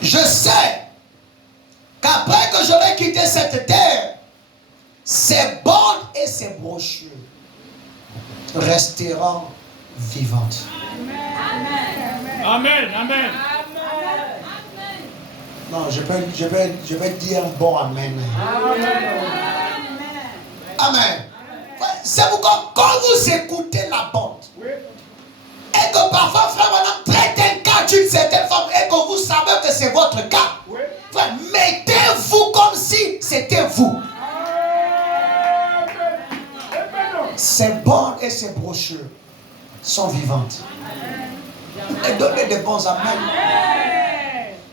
Je sais qu'après que j'aurai quitté cette terre, ces bandes et ces brochures resteront vivantes. Amen. Amen. Non, je vais dire un bon amen. Amen. C'est pourquoi quand vous écoutez la bande, Oui. et que parfois, frère, on traite un cas d'une certaine forme, et que vous savez que c'est votre cas, Oui. frère, mettez-vous comme si c'était vous. Ces bandes et ces brochures sont vivantes. Et donnez des bons amens.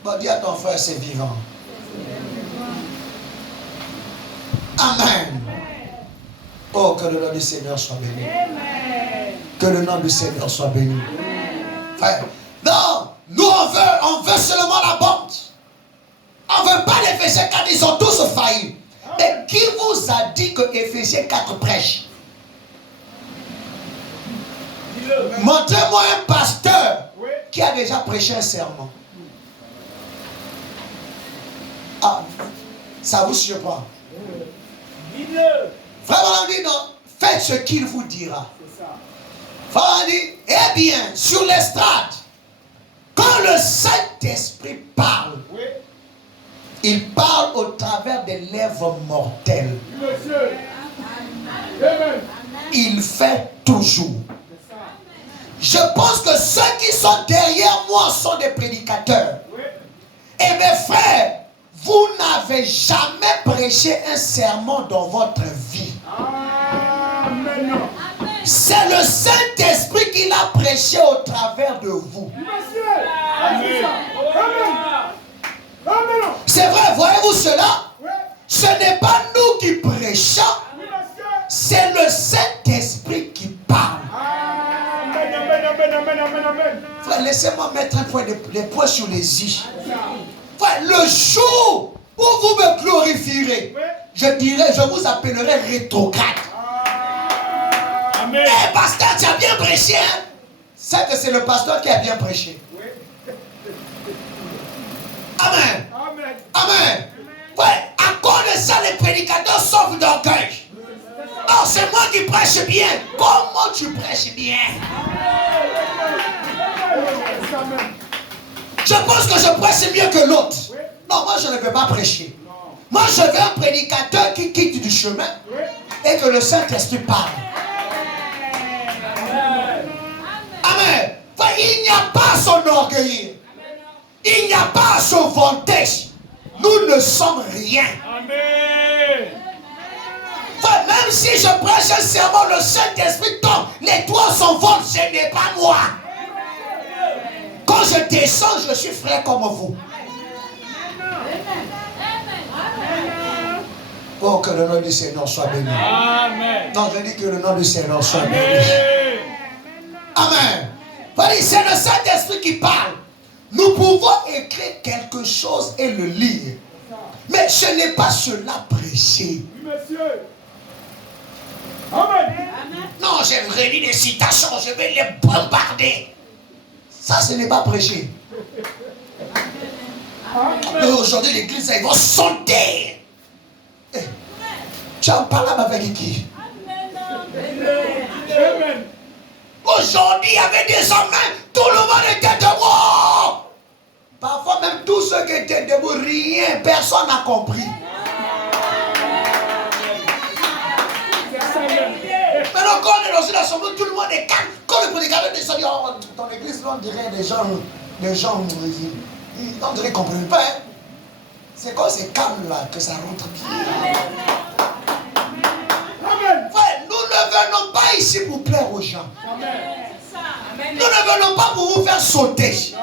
Bon, dis à ton frère, c'est vivant. Amen. Oh, que le nom du Seigneur soit béni. Que le nom du Seigneur soit béni. Frère, non, nous on veut seulement la bande. On ne veut pas l'Éphésiens 4, ils ont tous failli. Mais qui vous a dit que Éphésiens 4 prêche? Montrez-moi un pasteur qui a déjà prêché un sermon. Ah, ça vous surprend? Frère, on dit non, faites ce qu'il vous dira. Frère, on dit, eh bien, sur l'estrade, quand le Saint-Esprit parle, il parle au travers des lèvres mortelles. Il fait toujours. Je pense que ceux qui sont derrière moi sont des prédicateurs. Et mes frères, vous n'avez jamais prêché un sermon dans votre vie. C'est le Saint-Esprit qui l'a prêché au travers de vous. C'est vrai, voyez-vous cela? Ce n'est pas nous qui prêchons, c'est le Saint-Esprit qui parle. Frère, laissez-moi mettre un point les points sur les i. Frère, le jour où vous me glorifierez, je vous appellerai rétrograde. Eh, pasteur, tu as bien prêché, hein? C'est que c'est le pasteur qui a bien prêché. Amen. Amen. Ouais, à cause de ça, les prédicateurs souffrent d'orgueil. Oh, c'est moi qui prêche bien. Comment tu prêches bien? Je pense que je prêche mieux que l'autre. Non, moi je ne veux pas prêcher. Moi je veux un prédicateur qui quitte du chemin et que le Saint-Esprit parle. Amen. Ouais, il n'y a pas à s'enorgueillir. Il n'y a pas à se vanter. Nous ne sommes rien. Amen. Enfin, même si je prêche un sermon, le Saint-Esprit tombe, les toits s'envolent, ce n'est pas moi. Quand je descends, je suis frère comme vous. Oh, que le nom du Seigneur soit béni. Amen. Non, je dis que le nom du Seigneur soit béni. Amen. C'est le Saint-Esprit qui parle. Nous pouvons écrire quelque chose et le lire. Mais ce n'est pas cela prêcher. Oui, monsieur. Amen. Non, j'ai réuni des citations, je vais les bombarder. Ça, ce n'est pas prêcher. Mais aujourd'hui, l'église, ils vont sauter. Hey, tu en parles avec qui? Amen. Aujourd'hui, il y avait des hommes, tout le monde était debout. Parfois, même tous ceux qui étaient debout, rien, personne n'a compris. Maintenant, quand on est dans une assemblée, tout le monde est calme. Quand le prédicateur descend, dans l'église, on dirait des gens, on dirait qu'on ne comprend pas. Hein? C'est quand c'est calme là que ça rentre bien. Amen. Frère, nous ne ici pour plaire aux gens. Amen. Nous ne venons pas pour vous faire sauter.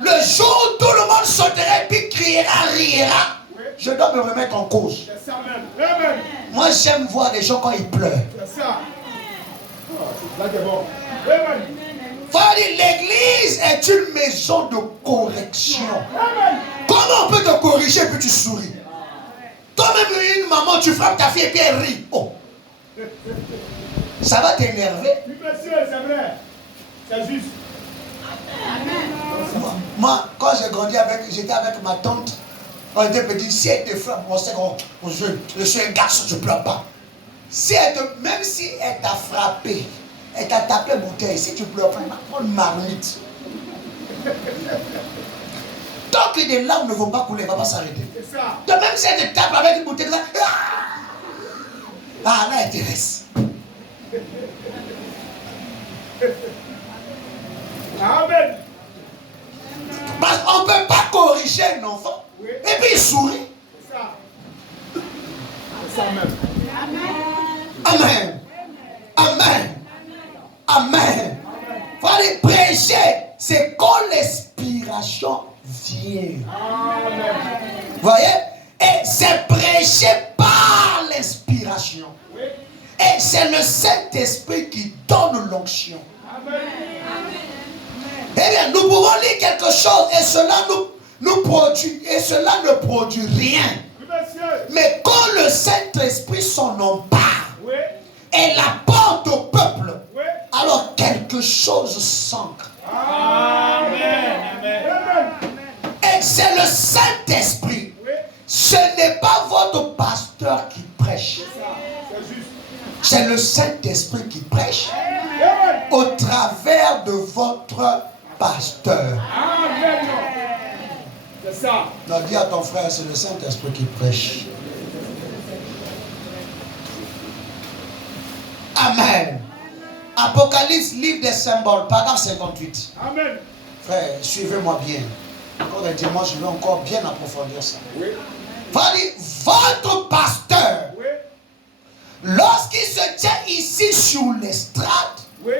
Le jour où tout le monde sauterait, puis criera, riera, je dois me remettre en cause. C'est ça même. Amen. Moi, j'aime voir les gens quand ils pleurent. C'est ça. Oh, là, c'est bon. Amen. L'église est une maison de correction. Amen. Comment on peut te corriger et puis tu souris? Toi-même, une maman, tu frappes ta fille et puis elle rit. Oh. Ça va t'énerver. Oui, monsieur, c'est vrai. C'est juste. Moi, quand j'ai grandi j'étais avec ma tante. On était petit. Si elle te frappe, on sait que je suis un garçon, je ne pleure pas. Même si elle t'a frappé, elle t'a tapé bouteille, si tu ne pleures pas, elle va prendre une marmite. Tant que des larmes ne vont pas couler, elle ne va pas s'arrêter. C'est ça. De même si elle te tape avec une bouteille, là, là, elle te reste. Amen. Parce qu'on ne peut pas corriger un enfant. Oui. Et puis il sourit. C'est ça. C'est ça même. Amen. Amen. Amen. Fallait prêcher. C'est quand l'inspiration vient. Amen. Voyez? Et c'est prêché par l'inspiration. Oui. Et c'est le Saint-Esprit qui donne l'onction. Amen. Eh bien, nous pouvons lire quelque chose et cela nous produit, et cela ne produit rien. Oui, monsieur. Mais quand le Saint-Esprit s'en empare Oui. et l'apporte au peuple, Oui. alors quelque chose s'ancre. Amen. Amen. Et c'est le Saint-Esprit. Oui. Ce n'est pas votre pasteur qui prêche. C'est ça. C'est juste. C'est le Saint-Esprit qui prêche Amen. au travers de votre pasteur. Amen. C'est ça. Non, dis à ton frère, c'est le Saint-Esprit qui prêche. Amen. Apocalypse, livre des symboles, paragraphe 58. Amen. Frère, suivez-moi bien. Encore un dimanche, je vais encore bien approfondir ça. Oui. Votre pasteur, Oui. lorsqu'il se tient ici sur l'estrade, Oui.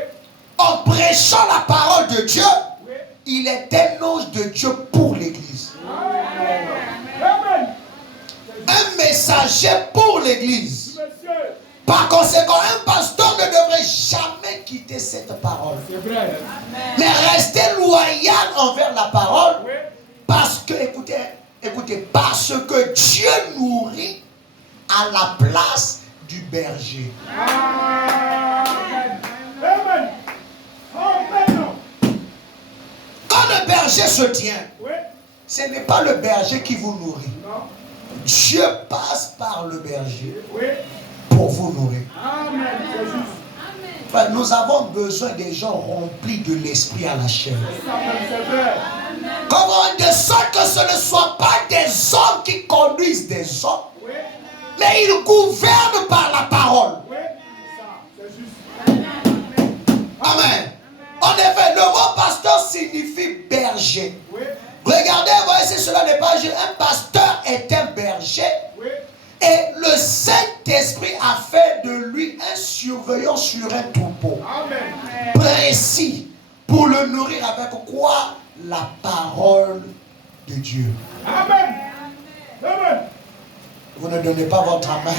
en prêchant la parole de Dieu, Oui. il est un ange de Dieu pour l'église. Amen. Amen. Un messager pour l'église. Monsieur. Par conséquent, un pasteur ne devrait jamais quitter cette parole. C'est vrai. Mais rester loyal envers la parole. Oui. Parce que, écoutez, parce que Dieu nourrit à la place du berger. Amen. Amen. Amen. Quand le berger se tient, Oui. ce n'est pas le berger qui vous nourrit. Non. Dieu passe par le berger Oui. pour vous nourrir. Amen. C'est juste. Enfin, nous avons besoin des gens remplis de l'esprit à la chair. C'est vrai. Comment de sorte que ce ne soit pas des hommes qui conduisent des hommes, Oui. mais ils gouvernent par la parole. Oui. C'est ça. C'est juste. Amen. En effet, le mot pasteur signifie berger. Oui. Regardez, voyez si cela n'est pas juste. Un pasteur est un berger. Oui. Et le Saint-Esprit a fait de lui un surveillant sur un troupeau. Amen. Précis. Pour le nourrir avec quoi? La parole de Dieu. Amen. Amen. Vous ne donnez pas votre main.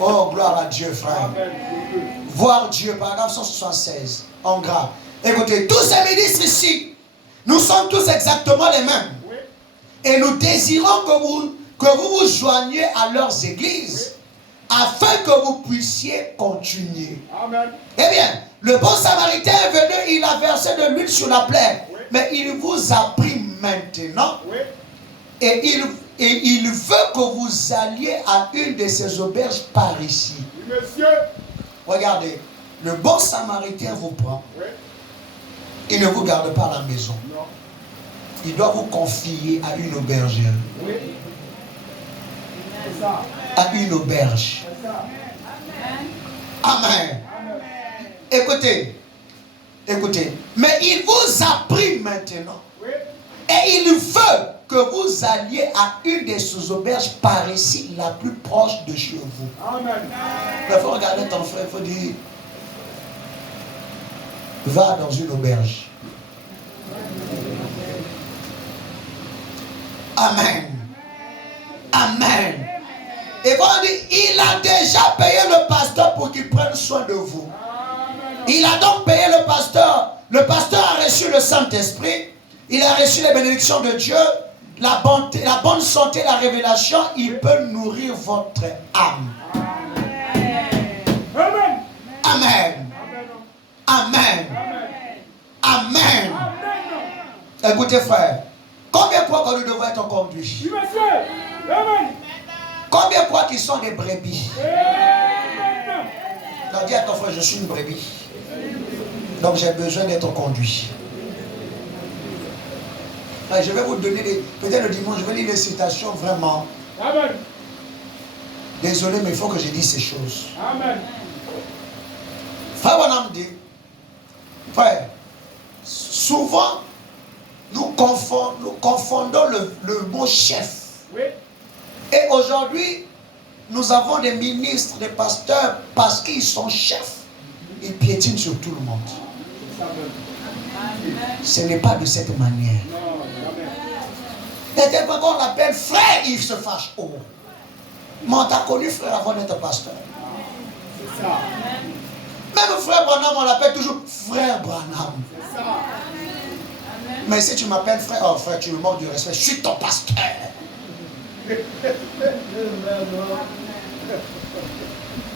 Oh, gloire à Dieu, frère. Amen. Voir Dieu, paragraphe 176, en gras. Écoutez, tous ces ministres ici, nous sommes tous exactement les mêmes. Oui. Et nous désirons que vous vous joigniez à leurs églises, afin que vous puissiez continuer. Amen. Eh bien, le bon samaritain est venu, il a versé de l'huile sur la plaie. Oui. Mais il vous a pris maintenant. Oui. Et il veut que vous alliez à une de ces auberges par ici. Oui, monsieur. Regardez, le bon samaritain vous prend. Oui. Il ne vous garde pas à la maison. Non. Il doit vous confier à une aubergère. Oui. C'est ça. À une auberge. C'est ça. Amen. Amen. Écoutez. Mais il vous a pris maintenant. Oui. Et il veut que vous alliez à une de ces auberges par ici, la plus proche de chez vous. Amen. Il faut regarder ton frère, il faut dire, va dans une auberge. Amen. Amen. Et voilà, il a déjà payé le pasteur pour qu'il prenne soin de vous. Il a donc payé le pasteur. Le pasteur a reçu le Saint-Esprit. Il a reçu les bénédictions de Dieu. La bonne santé, la révélation. Il peut nourrir votre âme. Amen. Amen. Amen. Amen. Écoutez frère. Combien de fois que nous devons être conduits? Amen. Combien de fois qu'ils sont des brebis? Amen. Dis à ton frère, je suis une brebis. Donc j'ai besoin d'être conduit. Là, je vais vous donner peut-être le dimanche, je vais lire les citations vraiment. Amen. Désolé, mais il faut que je dise ces choses. Amen. Frère Bonhomme dit, frère, souvent nous confondons le mot chef. Oui. Et aujourd'hui, nous avons des ministres, des pasteurs, parce qu'ils sont chefs. Ils piétinent sur tout le monde. Ce n'est pas de cette manière. Et dès qu'on l'appelle frère, il se fâche. Oh. Mais on t'a connu frère avant d'être pasteur. C'est ça. Même frère Branham, on l'appelle toujours frère Branham. C'est ça. Mais si tu m'appelles frère, oh frère, tu me manques du respect, je suis ton pasteur.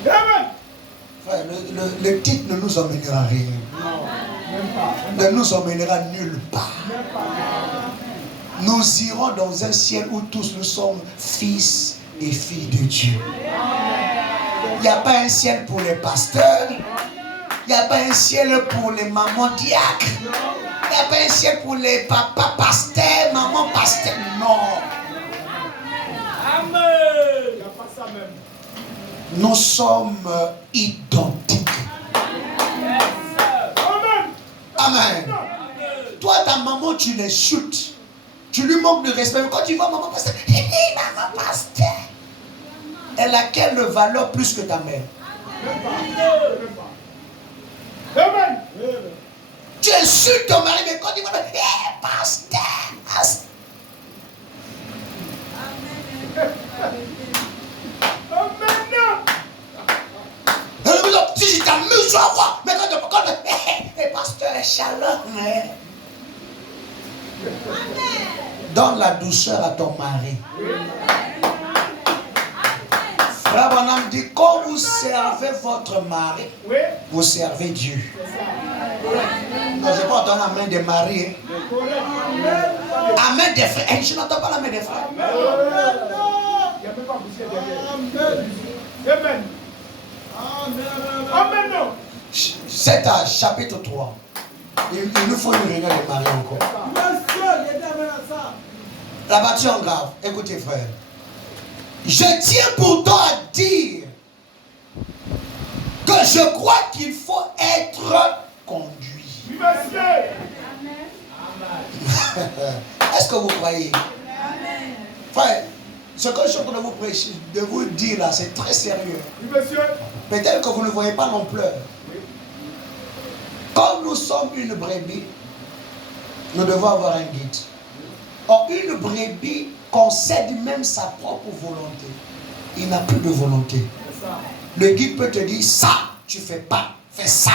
Amen. Frère, le titre ne nous emmènera rien. Non, même pas. Ne nous emmènera nulle part. Même pas. Nous irons dans un ciel où tous nous sommes fils et filles de Dieu. Il n'y a pas un ciel pour les pasteurs. Il n'y a pas un ciel pour les mamans diacres. Il n'y a pas un ciel pour les papas pasteurs, maman pasteur. Non. Amen. Il n'y a pas ça même. Nous sommes identiques. Amen. Amen. Toi, ta maman, tu l'insultes. Tu lui manques de respect. Mais quand tu vois maman pasteur, maman pasteur, elle a quelle valeur plus que ta mère? Même pas. Même pas. Amen. Tu insultes ton mari, mais quand tu vois, pasteur. Si je t'amuse, tu vas voir. Mais quand tu pasteur, shalom. Donne la douceur à ton mari. Frère Branham dit, quand vous servez votre mari, Oui. vous servez Dieu. Non, je n'ai pas entendu la main des maris. La main des frères. Je n'entends pas la main des frères. Il n'y a même pas poussé derrière. Amen. Amen. Non. C'est à chapitre 3. Il nous faut une réunion de maris encore. La bâture en grave. Écoutez frère. Je tiens pourtant à dire que je crois qu'il faut être conduit. Oui, monsieur. Est-ce que vous croyez? Frère, ce que je suis en train de vous prêcher, de vous dire là, c'est très sérieux. Oui, monsieur. Peut-être que vous ne voyez pas non pleure. Comme nous sommes une brebis, nous devons avoir un guide. Or, une brebis concède même sa propre volonté. Il n'a plus de volonté. Le guide peut te dire, ça, tu ne fais pas, fais ça.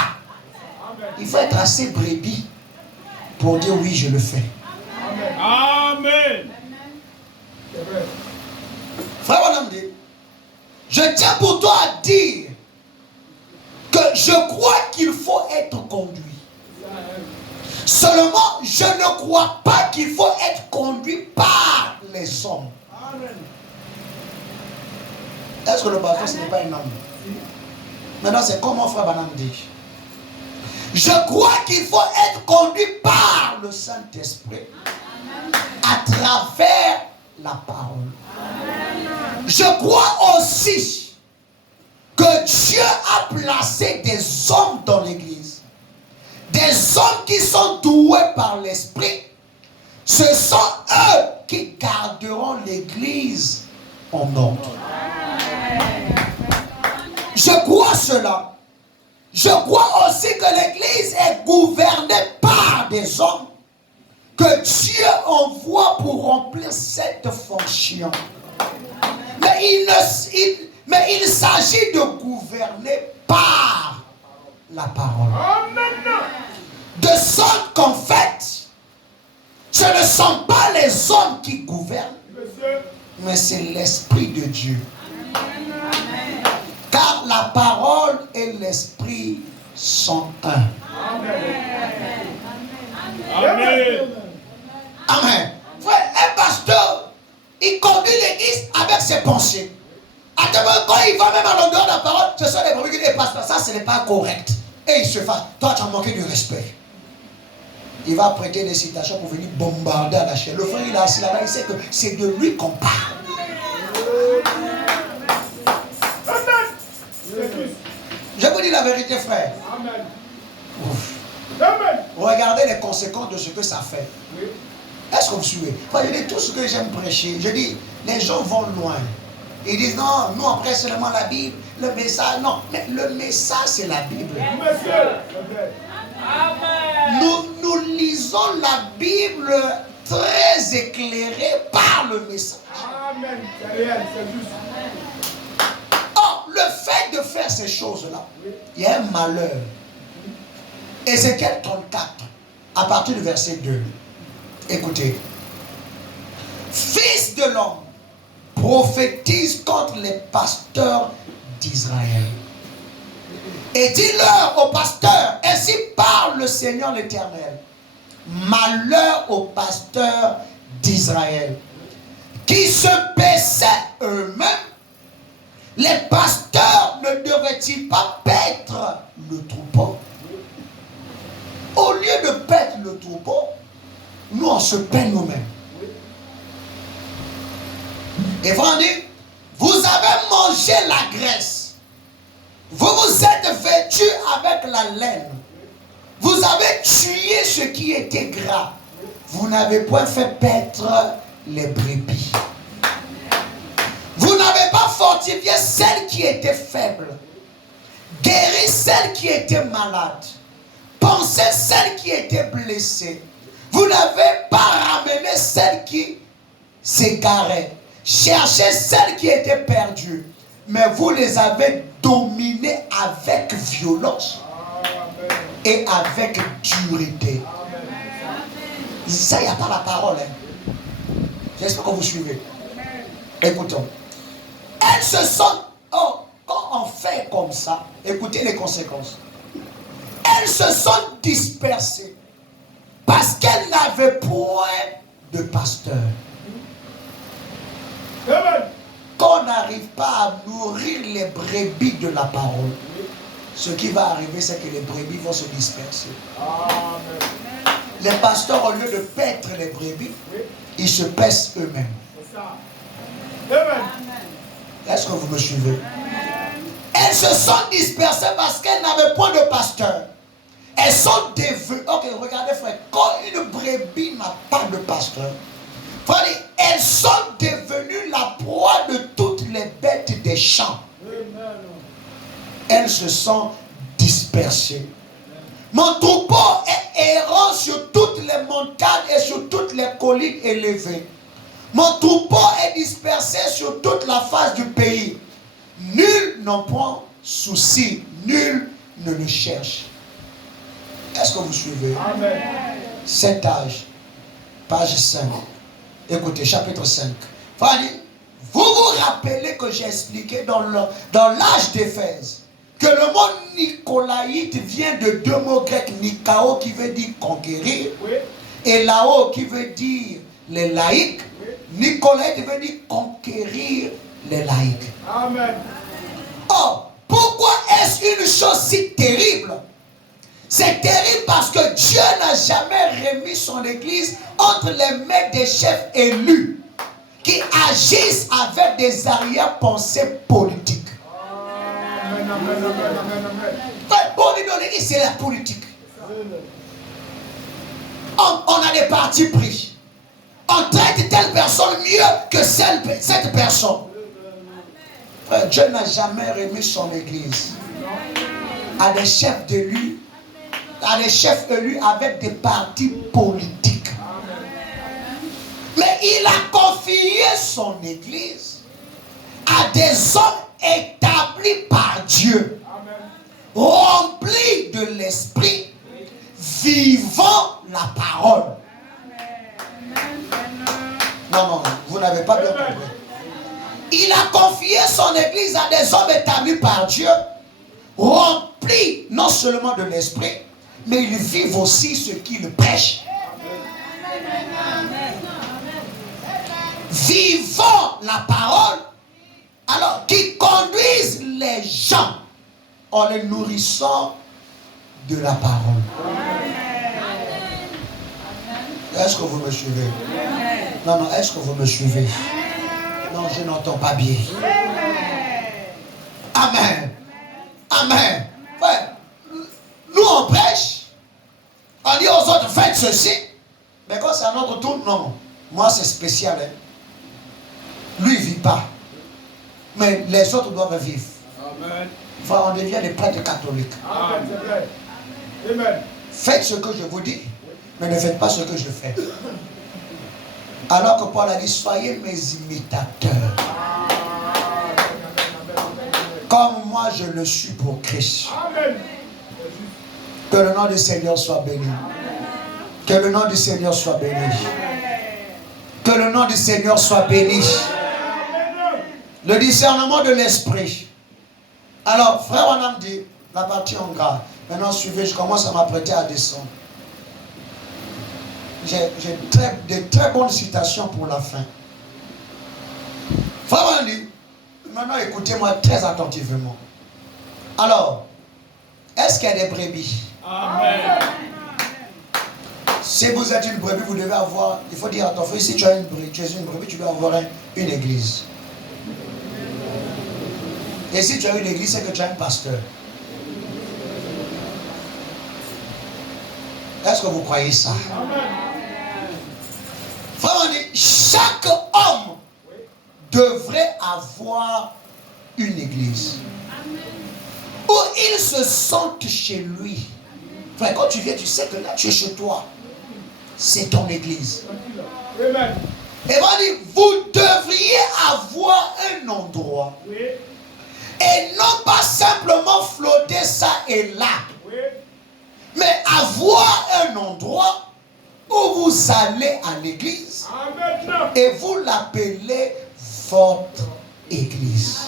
Il faut être assez brebis pour dire oui, je le fais. Amen. Frère Bonhomme dit, je tiens pour toi à dire que je crois qu'il faut être conduit. Seulement, je ne crois pas qu'il faut être conduit par les hommes. Est-ce que le pasteur, ce n'est pas un homme? Maintenant, c'est comme mon frère Banam dit. Je crois qu'il faut être conduit par le Saint-Esprit à travers la parole. Je crois aussi que Dieu a placé des hommes dans l'église. Des hommes qui sont doués par l'esprit, Ce sont eux qui garderont l'église en ordre. Je crois cela. Je crois aussi que l'église est gouvernée par des hommes que Dieu envoie pour remplir cette fonction. Mais il s'agit de gouverner par la parole. De sorte qu'en fait, ce ne sont pas les hommes qui gouvernent, mais c'est l'Esprit de Dieu. Car la parole et l'Esprit sont un. Amen. Amen. Frère, un pasteur, il conduit l'église avec ses pensées. À demain, quand il va même à l'endroit de la parole, ce sont les brebis qui disent, pasteur, ça ce n'est pas correct. Et il se fasse, toi tu as manqué de respect. Il va prêter des citations pour venir bombarder à la chair. Le frère il est assis là-bas, il sait que c'est de lui qu'on parle. Je vous dis la vérité, frère. Amen. Amen. Regardez les conséquences de ce que ça fait. Oui. Est-ce que vous suivez? Moi, je dis tout ce que j'aime prêcher. Je dis, les gens vont loin. Ils disent non, nous on prêche seulement la Bible, le message. Non, mais le message c'est la Bible. Nous lisons la Bible très éclairée par le message. Amen. C'est réel, c'est juste. Or, le fait de faire ces choses-là, il y a un malheur. Ézéchiel 34, à partir du verset 2. Écoutez. Fils de l'homme, prophétise contre les pasteurs d'Israël. Et dis-leur aux pasteurs, ainsi parle le Seigneur l'Éternel. Malheur aux pasteurs d'Israël, qui se paissaient eux-mêmes. Les pasteurs ne devraient-ils pas paître le troupeau? Au lieu de paître le troupeau, nous on se paie nous-mêmes. Et vous dit, vous avez mangé la graisse. Vous vous êtes vêtus avec la laine. Vous avez tué ce qui était gras. Vous n'avez point fait paître les brebis. Vous n'avez pas fortifié celles qui étaient faibles. Guéri celles qui étaient malades. Pensé celles qui étaient blessées. Vous n'avez pas ramené celles qui s'égaraient. Cherchez celles qui étaient perdues. Mais vous les avez dominées avec violence. Et avec dureté. Ça, il n'y a pas la parole. Hein. J'espère que vous suivez. Écoutons. Elles se sont... Oh, quand on fait comme ça, écoutez les conséquences. Elles se sont dispersées. Parce qu'elles n'avaient point de pasteur. Quand on n'arrive pas à nourrir les brebis de la parole, ce qui va arriver, c'est que les brebis vont se disperser. Amen. Les pasteurs, au lieu de paître les brebis, ils se paissent eux-mêmes. Est-ce que vous me suivez? Elles se sont dispersées parce qu'elles n'avaient point de pasteur. Elles sont devenues... Ok, regardez frère, quand une brebis n'a pas de pasteur, frère, elles sont devenues la proie de toutes les bêtes des champs. Elles se sont dispersées. Mon troupeau est errant sur toutes les montagnes et sur toutes les collines élevées. Mon troupeau est dispersé sur toute la face du pays. Nul n'en prend souci, nul ne le cherche. Est-ce que vous suivez? Amen. Cet âge, page 5. Écoutez, chapitre 5. Fanny, vous vous rappelez que j'ai expliqué dans l'âge d'Éphèse que le mot nicolaïte vient de deux mots grecs, nikao qui veut dire conquérir, oui, et lao qui veut dire les laïcs. Oui. Nicolaïte veut dire conquérir les laïcs. Amen. Or, pourquoi est-ce une chose si terrible? C'est terrible parce que Dieu n'a jamais remis son église entre les mains des chefs élus qui agissent avec des arrière-pensées politiques. Amen, amen, amen, amen, amen. Bon, dans l'église, c'est la politique. On a des partis pris. on traite telle personne mieux que cette personne. Frère, Dieu n'a jamais remis son église à des chefs élus, avec des partis politiques. Mais il a confié son église à des hommes établis par Dieu, remplis de l'esprit, vivant la parole. Non, vous n'avez pas bien compris. Il a confié son église à des hommes établis par Dieu, remplis non seulement de l'esprit, mais ils vivent aussi ce qu'ils prêchent. Vivant la parole, alors qui conduisent les gens en les nourrissant de la parole. Est-ce que vous me suivez? Non, est-ce que vous me suivez? Non, je n'entends pas bien. Amen. Amen. Ouais. Nous on prêche, on dit aux autres faites ceci, mais quand c'est à notre tour, non. Moi c'est spécial. Hein. Lui il ne vit pas, mais les autres doivent vivre. Amen. Enfin, on devient des prêtres catholiques. Amen. Amen. Faites ce que je vous dis, mais ne faites pas ce que je fais. Alors que Paul a dit, soyez mes imitateurs. Comme moi je le suis pour Christ. Amen. Que le nom du Seigneur soit béni. Que le nom du Seigneur soit béni. Que le nom du Seigneur soit béni. Le discernement de l'esprit. Alors, frère Wanam dit, la partie en gras. Maintenant, suivez, je commence à m'apprêter à descendre. J'ai de très bonnes citations pour la fin. Frère Wanam dit, maintenant écoutez-moi très attentivement. Alors, est-ce qu'il y a des brebis? Amen. Si vous êtes une brebis, vous devez avoir, il faut dire à ton frère, si tu es une brebis, tu dois avoir une église. Et si tu as une église, c'est que tu as un pasteur. Est-ce que vous croyez ça? Vraiment, chaque homme devrait avoir une église où il se sente chez lui. Enfin, quand tu viens, tu sais que là, tu es chez toi. C'est ton église. Amen. Et on dit, vous devriez avoir un endroit. Oui. Et non pas simplement flotter ça et là. Oui. Mais avoir un endroit où vous allez à l'église. Amen. Et vous l'appelez votre église.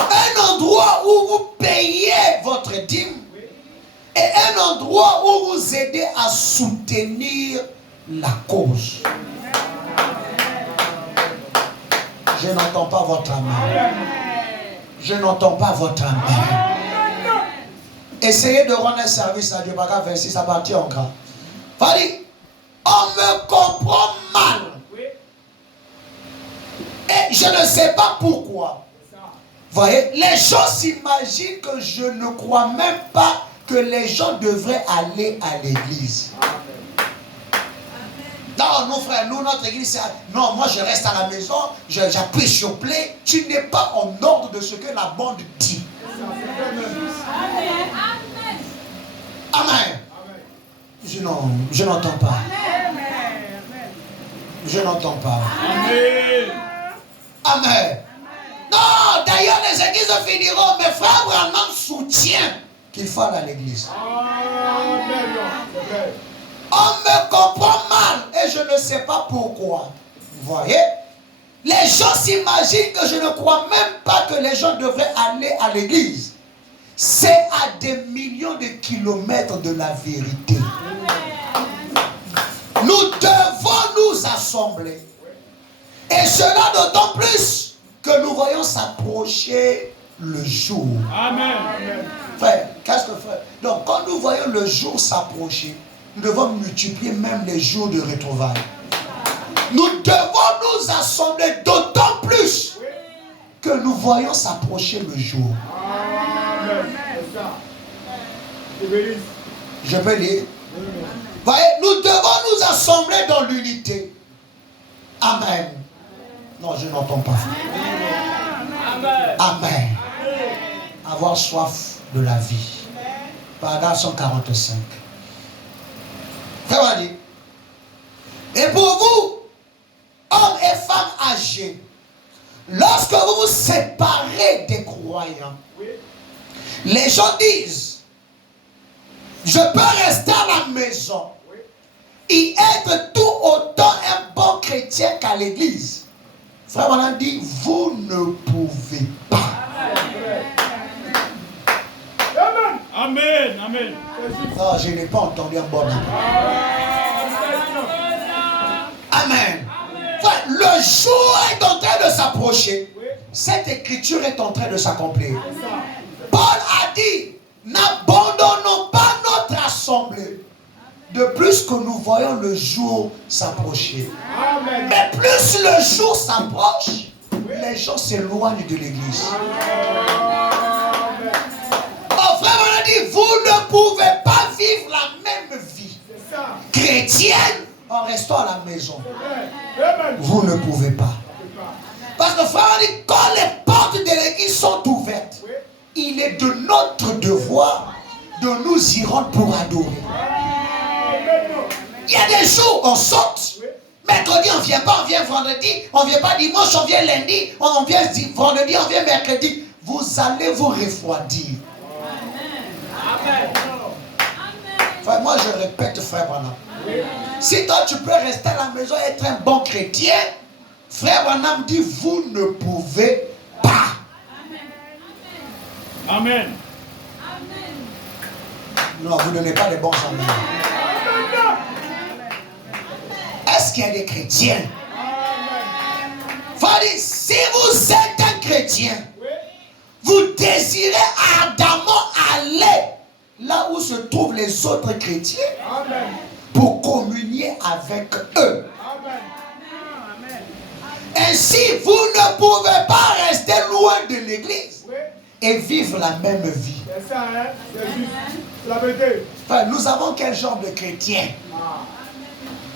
Un endroit où vous payez votre dîme. Et un endroit où vous aidez à soutenir la cause. Je n'entends pas votre amen. Je n'entends pas votre amen. Essayez de rendre un service à Dieu. Paragraphe 26, à partir en gras. Fallait, on me comprend mal. Et je ne sais pas pourquoi. Voyez, les gens s'imaginent que je ne crois même pas que les gens devraient aller à l'église. Non, non frère, nous, notre église, c'est... Non, moi je reste à la maison, j'appuie sur play. Tu n'es pas en ordre de ce que la bande dit. Amen. Je n'entends pas. Je n'entends pas. Amen. Non, d'ailleurs les églises finiront, mais frère Branham soutient qu'il faut aller à l'église. On me comprend mal et je ne sais pas pourquoi. Vous voyez? Les gens s'imaginent que je ne crois même pas que les gens devraient aller à l'église. C'est à des millions de kilomètres de la vérité. Nous devons nous assembler. Et cela d'autant plus que nous voyons s'approcher le jour. Amen. Frère, qu'est-ce que frère? Donc, quand nous voyons le jour s'approcher, nous devons multiplier même les jours de retrouvailles. Nous devons nous assembler d'autant plus que nous voyons s'approcher le jour. Amen. Je peux lire. Voyez, nous devons nous assembler rassemblés dans l'unité. Amen. Non, je n'entends pas. Amen. Amen. Avoir soif de la vie. Paragraphe 145. Frère, on dit. Et pour vous, hommes et femmes âgés, lorsque vous vous séparez des croyants, les gens disent, je peux rester à la maison et être tout autant un bon chrétien qu'à l'église. Frère, on a dit, vous ne pouvez pas. Amen. Amen. Non, je n'ai pas entendu un bon amen. Amen. Frère, le jour est en train de s'approcher. Cette écriture est en train de s'accomplir. Paul a dit, n'abandonnons pas notre assemblée. De plus que nous voyons le jour s'approcher. Mais plus le jour s'approche, les gens s'éloignent de l'église. Mon frère on a dit, vous ne pouvez pas vivre la même vie chrétienne en restant à la maison. Vous ne pouvez pas. Parce que frère on dit, quand les portes de l'église sont ouvertes, il est de notre devoir de nous y rendre pour adorer. Il y a des jours, on saute. Mercredi, on ne vient pas, on vient vendredi. On ne vient pas dimanche, on vient lundi. On vient vendredi, on vient mercredi. Vous allez vous refroidir. Amen. Frère, moi, je répète, frère Branham. Si toi, tu peux rester à la maison et être un bon chrétien, frère Branham dit, vous ne pouvez pas. Amen. Non, vous ne donnez pas les bons amen. Est-ce qu'il y a des chrétiens? Frère, si vous êtes un chrétien, vous désirez ardemment aller là où se trouvent les autres chrétiens pour communier avec eux. Ainsi, vous ne pouvez pas rester loin de l'église et vivre la même vie. C'est ça, hein? C'est juste. C'est la vérité. Enfin, nous avons quel genre de chrétien?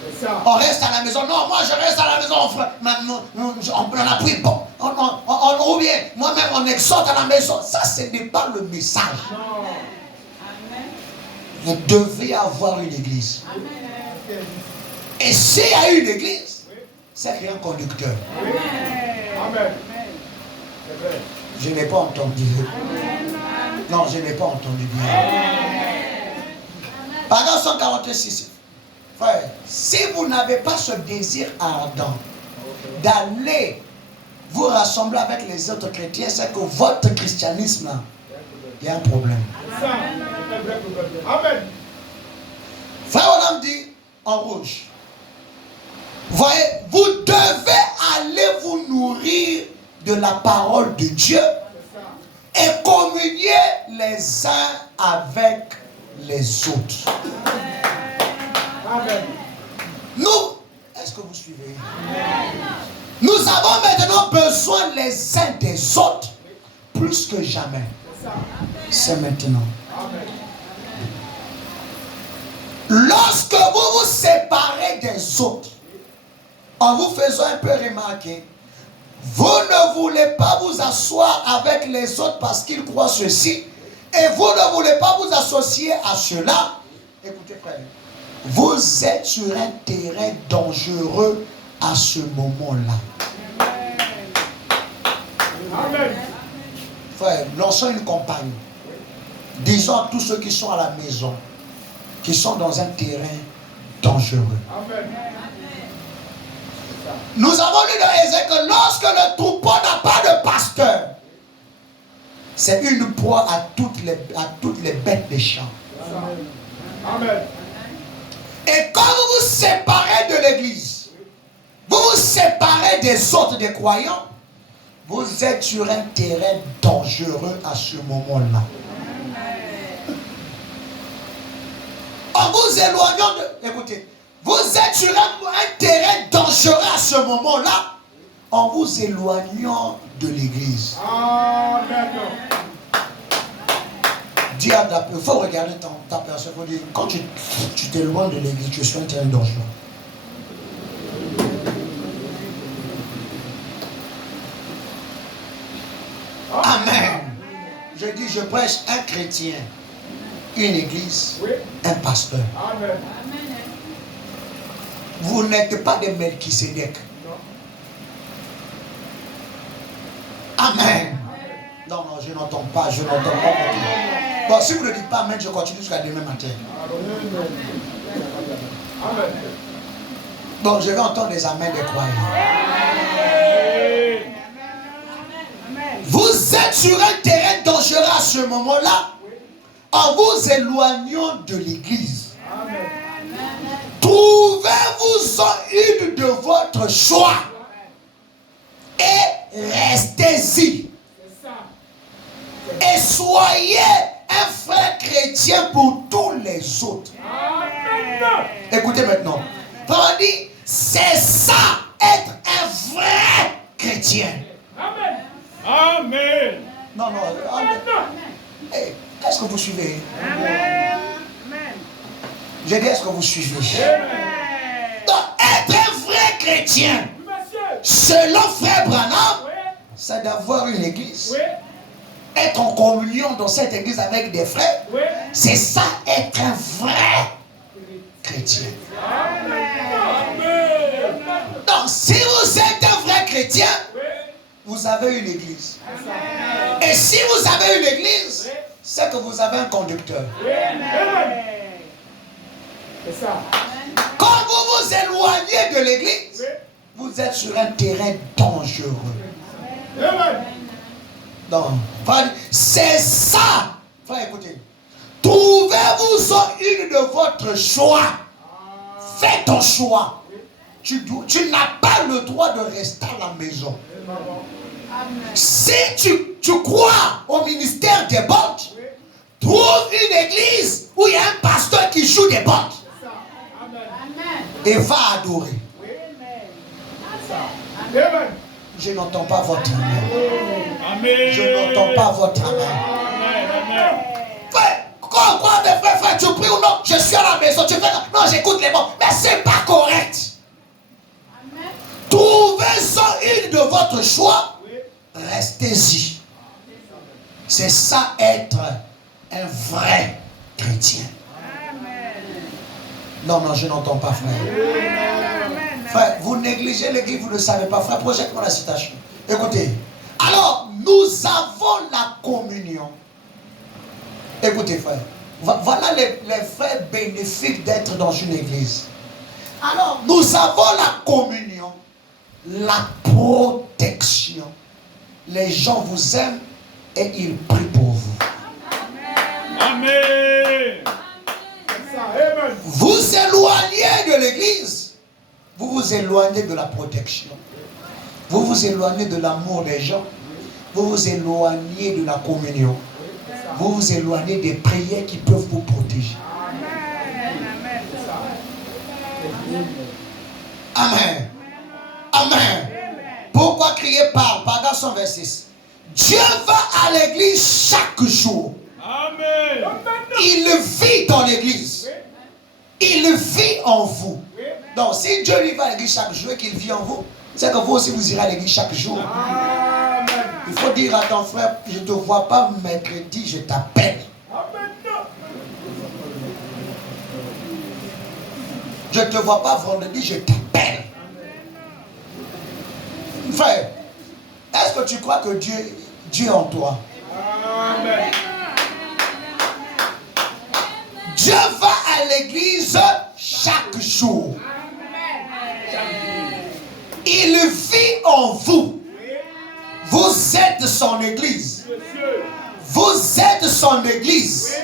C'est ça. On reste à la maison. Non, moi je reste à la maison. On a pris bon. Ou bien moi-même on exhorte à la maison. Ça, ce n'est pas le message. Non. Vous devez avoir une église. Et s'il y a une église, c'est qu'il y a un conducteur. Amen. C'est vrai. Je n'ai pas entendu. Non, je n'ai pas entendu bien. Paragraphe 146. Frère, si vous n'avez pas ce désir ardent d'aller vous rassembler avec les autres chrétiens, c'est que votre christianisme, là, il y a un problème. C'est ça. C'est un vrai problème. Amen. Frère, on a dit en rouge. Voyez, vous devez aller vous nourrir de la parole de Dieu et communier les uns avec les autres. Amen. Nous, est-ce que vous suivez? Nous avons maintenant besoin les uns des autres plus que jamais. C'est maintenant. Amen. Lorsque vous vous séparez des autres, en vous faisant un peu remarquer, vous ne voulez pas vous asseoir avec les autres parce qu'ils croient ceci, et vous ne voulez pas vous associer à cela. Écoutez, frère, vous êtes sur un terrain dangereux à ce moment-là. Amen. Frère, lançons une campagne. Disons à tous ceux qui sont à la maison, qui sont dans un terrain dangereux. Amen. Nous avons lu dans Ézéchiel que lorsque le troupeau n'a pas de pasteur, c'est une proie à toutes les bêtes des champs. Amen. Et quand vous vous séparez de l'église, vous vous séparez des autres, des croyants, vous êtes sur un terrain dangereux à ce moment-là. En vous éloignant de... Écoutez, vous êtes sur un terrain dangereux à ce moment-là, en vous éloignant de l'église. Amen. Dis il faut regarder ta personne. Faut dire, quand tu t'éloignes de l'église, tu es sur un terrain dangereux. me dis, je prêche un chrétien, une église, Oui. un pasteur. Amen. Vous n'êtes pas des Melchisédek. Non. Amen. Non, non, je n'entends pas, je n'entends pas. Bon, si vous ne dites pas Amen, je continue jusqu'à demain matin. Amen. Bon, je vais entendre des Amen des croyants. Vous êtes sur un terrain dangereux à ce moment-là, en vous éloignant de l'église. Trouvez-vous une de votre choix et restez-y. Et soyez un frère chrétien pour tous les autres. Écoutez maintenant. Paul dit, c'est ça être un vrai chrétien. Amen. Amen. Non, non, amen. Hey, est-ce que vous suivez? Amen. J'ai dit, est-ce que vous suivez? Amen. Donc, être un vrai chrétien, selon Frère Branham, c'est d'avoir une église. Oui. Être en communion dans cette église avec des frères, Oui. c'est ça être un vrai chrétien. Donc, si vous êtes un vrai chrétien, vous avez une église. Et si vous avez une église, c'est que vous avez un conducteur. C'est ça. Quand vous vous éloignez de l'église, vous êtes sur un terrain dangereux. Amen. Donc, c'est ça. Frère, écoutez. Trouvez-vous une de votre choix. Faites ton choix. Tu n'as pas le droit de rester à la maison. Si tu crois au ministère des banques, trouve une église où il y a un pasteur qui joue des banques. Et va adorer. Amen. Je n'entends pas votre amen. Amen. Je n'entends pas votre amen. Amen. Frère, quoi de frère, tu pries ou non? Je suis à la maison, tu fais non, j'écoute les mots. Mais c'est pas correct. Trouvez-en une de votre choix. Restez-y. C'est ça être un vrai chrétien. Non, non, je n'entends pas, frère. Frère, vous négligez l'église, vous ne savez pas. Frère, projette-moi la citation. Écoutez. Alors, nous avons la communion. Écoutez, frère. Voilà les frères bénéfiques d'être dans une église. Alors, nous avons la communion, la protection. Les gens vous aiment et ils prient pour vous. Amen. Amen. Vous éloignez de l'église, vous vous éloignez de la protection. Vous vous éloignez de l'amour des gens. Vous vous éloignez de la communion. Vous vous éloignez des prières qui peuvent vous protéger. Amen. Amen. Pourquoi crier par dans son verset 6? Dieu va à l'église chaque jour. Amen. Il vit dans l'église. Il vit en vous. Donc si Dieu lui va à l'église chaque jour et qu'il vit en vous, c'est que vous aussi vous irez à l'église chaque jour. Amen. Il faut dire à ton frère, je ne te vois pas mercredi, je t'appelle. Je ne te vois pas vendredi, je t'appelle. Frère, est-ce que tu crois que Dieu est en toi? Amen. Dieu va à l'église chaque jour. Il vit en vous. Vous êtes son église. Vous êtes son église.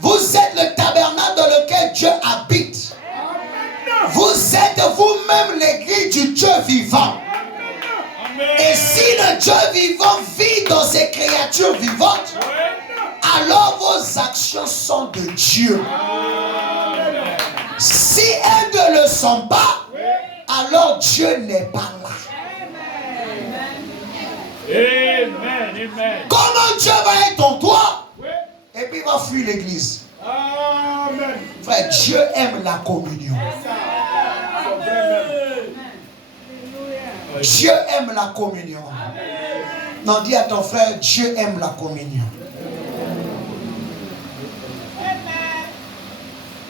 Vous êtes le tabernacle dans lequel Dieu habite. Vous êtes vous-même l'église du Dieu vivant. Et si le Dieu vivant vit dans ces créatures vivantes, alors vos actions sont de Dieu. Si elles ne le sont pas, alors Dieu n'est pas là. Amen. Amen. Comment Dieu va être en toi et puis il va fuir l'église? Amen. Frère, Dieu aime la communion. Dieu aime la communion. Non, dis à ton frère, Dieu aime la communion.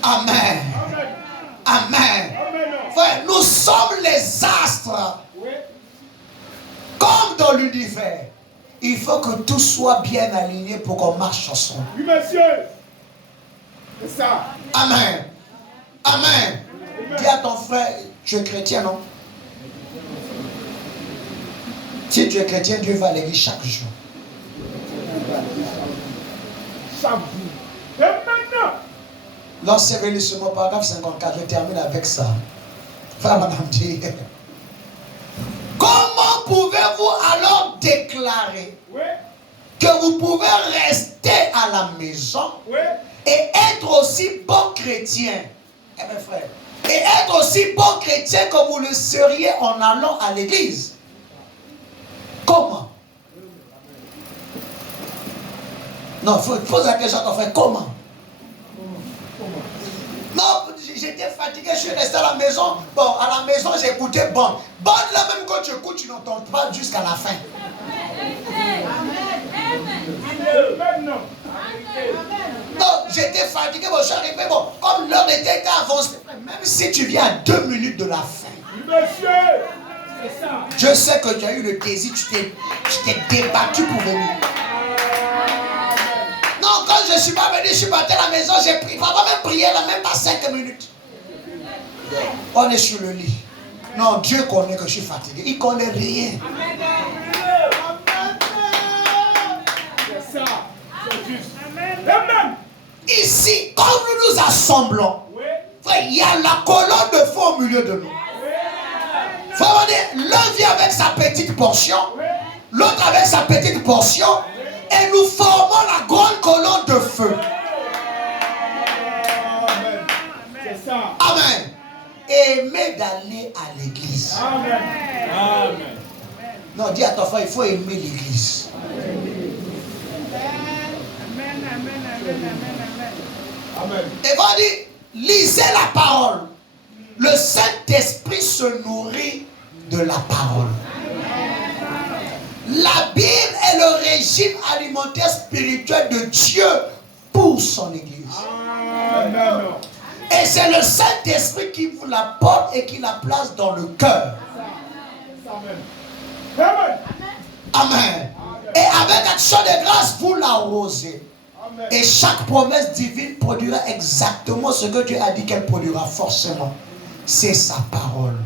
Amen. Amen. Amen. Amen. Frère, nous sommes les astres. Oui. Comme dans l'univers. Il faut que tout soit bien aligné pour qu'on marche ensemble. Oui, monsieur. C'est ça. Amen. Amen. Dis à ton frère, tu es chrétien, non? Si tu es chrétien, Dieu va à l'église chaque jour. Chaque jour. Et maintenant. Lorsque venu sur mon paragraphe 54, je termine avec ça. Frère, madame, dit. Comment pouvez-vous alors déclarer Oui. que vous pouvez rester à la maison Oui. et être aussi bon chrétien? Eh bien, frère, et être aussi bon chrétien que vous le seriez en allant à l'église. Comment? Non, il faut poser la question à ton frère. Comment? Non, j'étais fatigué, je suis resté à la maison. Bon, à la maison, j'écoutais Bonne. Bonne, là même quand tu écoutes, tu n'entends pas jusqu'à la fin. Maintenant. Non, j'étais fatigué, bon, je suis arrivé, bon, comme l'heure était avancée, même si tu viens à 2 minutes de la fin. Monsieur. C'est ça. Je sais que tu as eu le désir, tu t'es débattu pour venir. Non, quand je ne suis pas venu, je suis parti à la maison, j'ai prié. Papa même prié là, même pas 5 minutes. On est sur le lit. Non, Dieu connaît que je suis fatigué. Il ne connaît rien. C'est ça. C'est juste. Amen. Ici, quand nous nous assemblons, Oui. frère, il y a la colonne de feu au milieu de nous. Frère, l'un vient avec sa petite portion, l'autre avec sa petite portion, et nous formons la grande colonne de feu. Amen. C'est ça. Amen. Aimez d'aller à l'église. Amen. Amen. Non, dis à ton frère, il faut aimer l'église. Amen. Et va dire, lisez la parole. Le Saint-Esprit se nourrit de la parole. La Bible est le régime alimentaire spirituel de Dieu pour son église. Amen. Et c'est le Saint-Esprit qui vous la porte et qui la place dans le cœur. Amen. Amen. Amen. Et avec action de grâce, vous l'arrosez. Amen. Et chaque promesse divine produira exactement ce que Dieu a dit qu'elle produira forcément. C'est sa parole.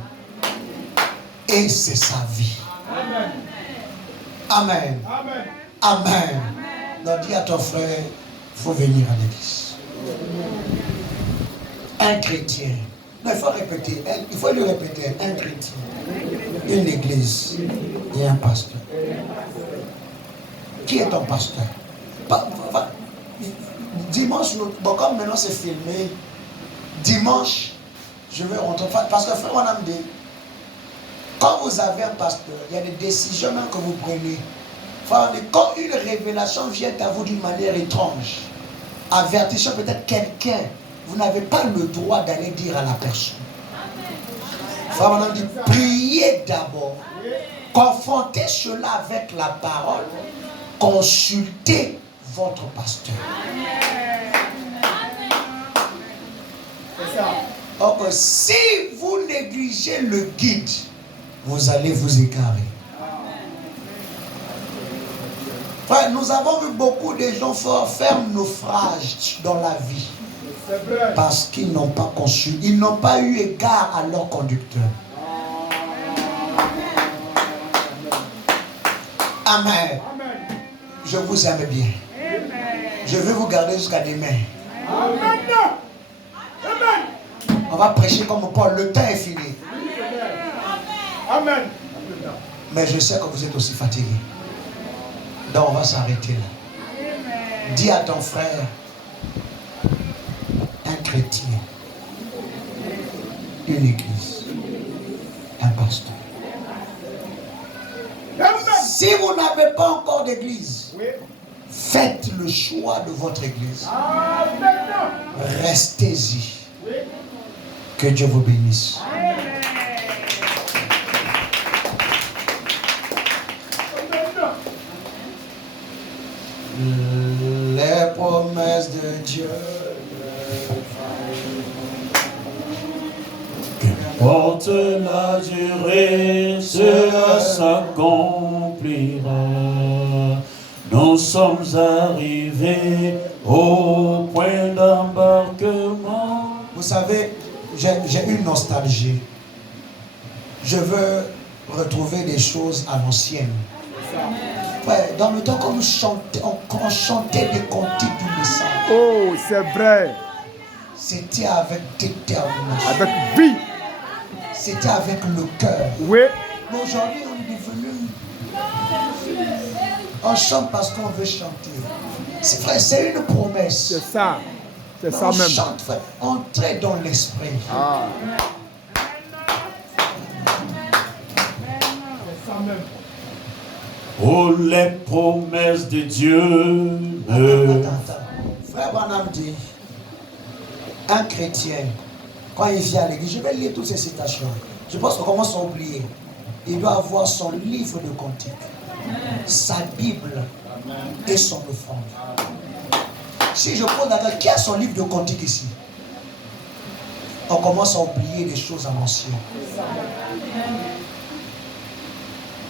Et c'est sa vie. Amen. Amen. Amen. Amen. Donc dis à ton frère, il faut venir à l'église. Un chrétien. Non, il faut répéter. Il faut lui répéter. Un chrétien. Une église. Et un pasteur. Qui est ton pasteur? Dimanche, bon, comme maintenant c'est filmé, dimanche, je vais rentrer. Parce que frère, on a dit, quand vous avez un pasteur, il y a des décisions même que vous prenez. Frère, quand une révélation vient à vous d'une manière étrange, avertissant peut-être quelqu'un, vous n'avez pas le droit d'aller dire à la personne. Frère, on a dit, priez d'abord, confrontez cela avec la parole, consultez votre pasteur. C'est ça. Donc, si vous négligez le guide, vous allez vous égarer. Frère, nous avons vu beaucoup de gens faire naufrage dans la vie. C'est vrai. Parce qu'ils n'ont pas consulté, ils n'ont pas eu égard à leur conducteur. Amen. Amen. Je vous aime bien. Je vais vous garder jusqu'à demain. Amen. Amen. On va prêcher comme Paul. Le temps est fini. Amen. Mais je sais que vous êtes aussi fatigué. Donc on va s'arrêter là. Dis à ton frère, un chrétien, une église, un pasteur. Si vous n'avez pas encore d'église, Oui. faites le choix de votre église. Amen. Restez-y. Oui. Que Dieu vous bénisse. Amen. Les promesses de Dieu. Porte la durée, cela s'accomplira. Nous sommes arrivés au point d'embarquement. Vous savez, j'ai une nostalgie. Je veux retrouver des choses à l'ancienne. Ouais, dans le temps, quand on chantait des cantiques du message. Oh, c'est vrai. C'était avec détermination. Avec vie. C'était avec le cœur. Oui. Mais aujourd'hui, on est devenu. On chante parce qu'on veut chanter. C'est vrai, c'est une promesse. C'est ça. C'est ça On même. chante, frère. Entrez dans l'esprit. Ah. C'est ça même. Oh, les promesses de Dieu. Attends. Frère Branham dit, un chrétien, quand il vient à l'église, je vais lire toutes ces citations. Je pense qu'on commence à oublier. Il doit avoir son livre de cantique, sa Bible et son offrande. Si je pose la question, qui a son livre de cantique ici? On commence à oublier des choses à l'ancien.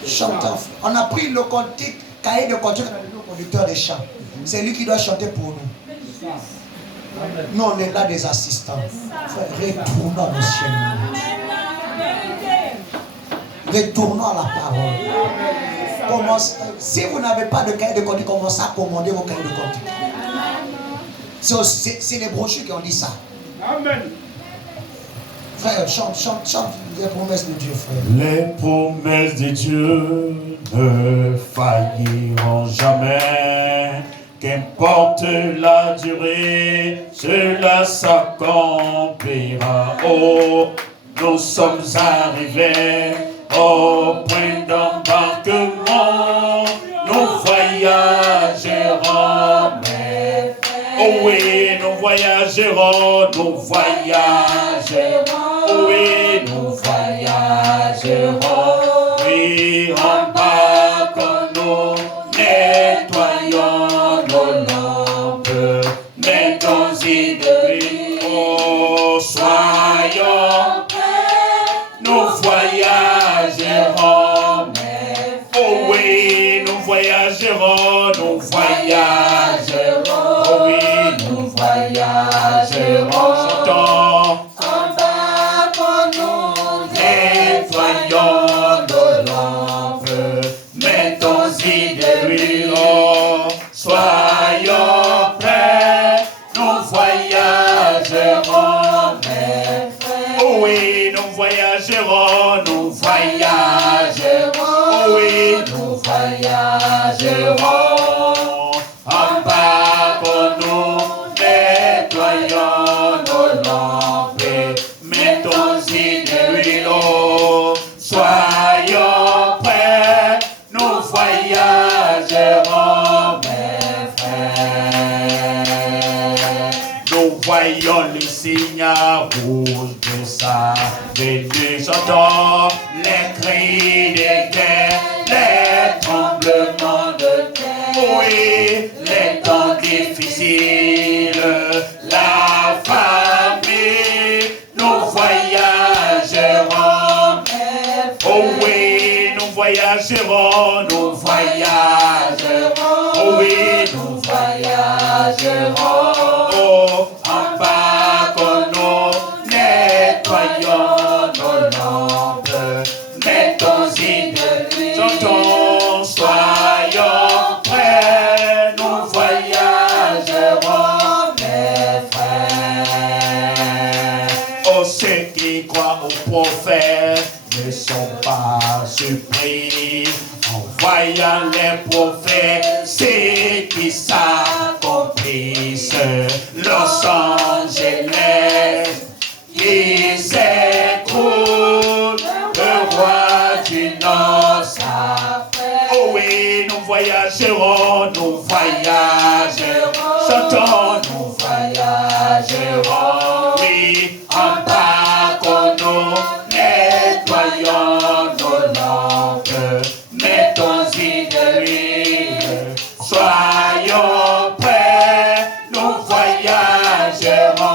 Chanteur. On a pris le cantique, cahier de cantique, on a donné au conducteur des chants. C'est lui qui doit chanter pour nous. Nous, on est là des assistants. Frère, retournons à l'ancien. Retournons à la parole. Si vous n'avez pas de cahier de cantique, commencez à commander vos cahiers de cantique. C'est les brochures qui ont dit ça. Amen. Frère, chante les promesses de Dieu, frère. Les promesses de Dieu ne failliront jamais. Qu'importe la durée, cela s'accomplira. Oh, nous sommes arrivés au point d'embarquement. Nous voyagerons, mes frères. Oh oui, nous voyagerons, nous voyagerons. Oh oui, nous voyagerons. Oui, embarquons-nous, nettoyons nos lampes, mettons-y de l'huile. Oh, soyons prêts, nous voyagerons, mes frères. Oh oui, nous voyagerons, nous voyagerons. Oh oui, nous voyagerons. Chantons. Nettoyons nos lampes, mettons-y de l'huile. Soyons prêts, nous voyagerons, mes frères. Oh oui, nous voyagerons, nous voyagerons. Oh oui, nous voyagerons. Embarquons-nous, nettoyons nos lampes, mettons-y de l'huile. Soyons prêts, nous voyagerons, mes frères. Nous voyons les signes rouges de sa venue. J'entends les cris de guerre, les tremblements de terre. Oui, les temps difficiles, la famille. Nous voyagerons. Oh oui, nous voyagerons, nous voyagerons. Oh oui, nous voyagerons. Oh, embarquons-nous, nettoyons nos lampes, mettons-y de l'huile. Chantons, soyons prêts, nous voyagerons, mes frères. Oh, ceux qui croient aux prophètes ne sont pas surpris en voyant les prophètes, c'est qui s'accomplissent. Los Angeles qui s'écroule, le roi du Nord s'apprête. Oh oui, nous voyagerons, nous voyagerons. Chantons, nous voyagerons. Oui, embarquons-nous, nettoyons nos lampes, mettons-y de l'huile. Soyons prêts, nous voyagerons.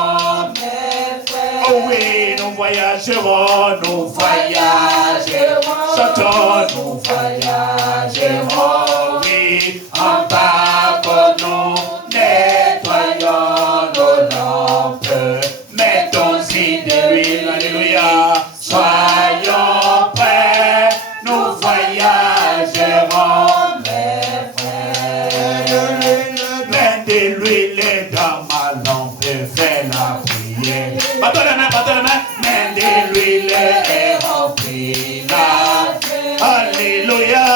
Oh oui, nous voyagerons. voyagerons, nous voyagerons. Chantons, nous voyagerons, oui, embarquons-nous, nettoyons nos lampes, mettons-y de l'huile, alléluia, soyons prêts, nous voyagerons, mes frères. Mets de l'huile dans ma lampe, fais la prière. Battons les mains, mets de l'huile et remplis-la. Alléluia,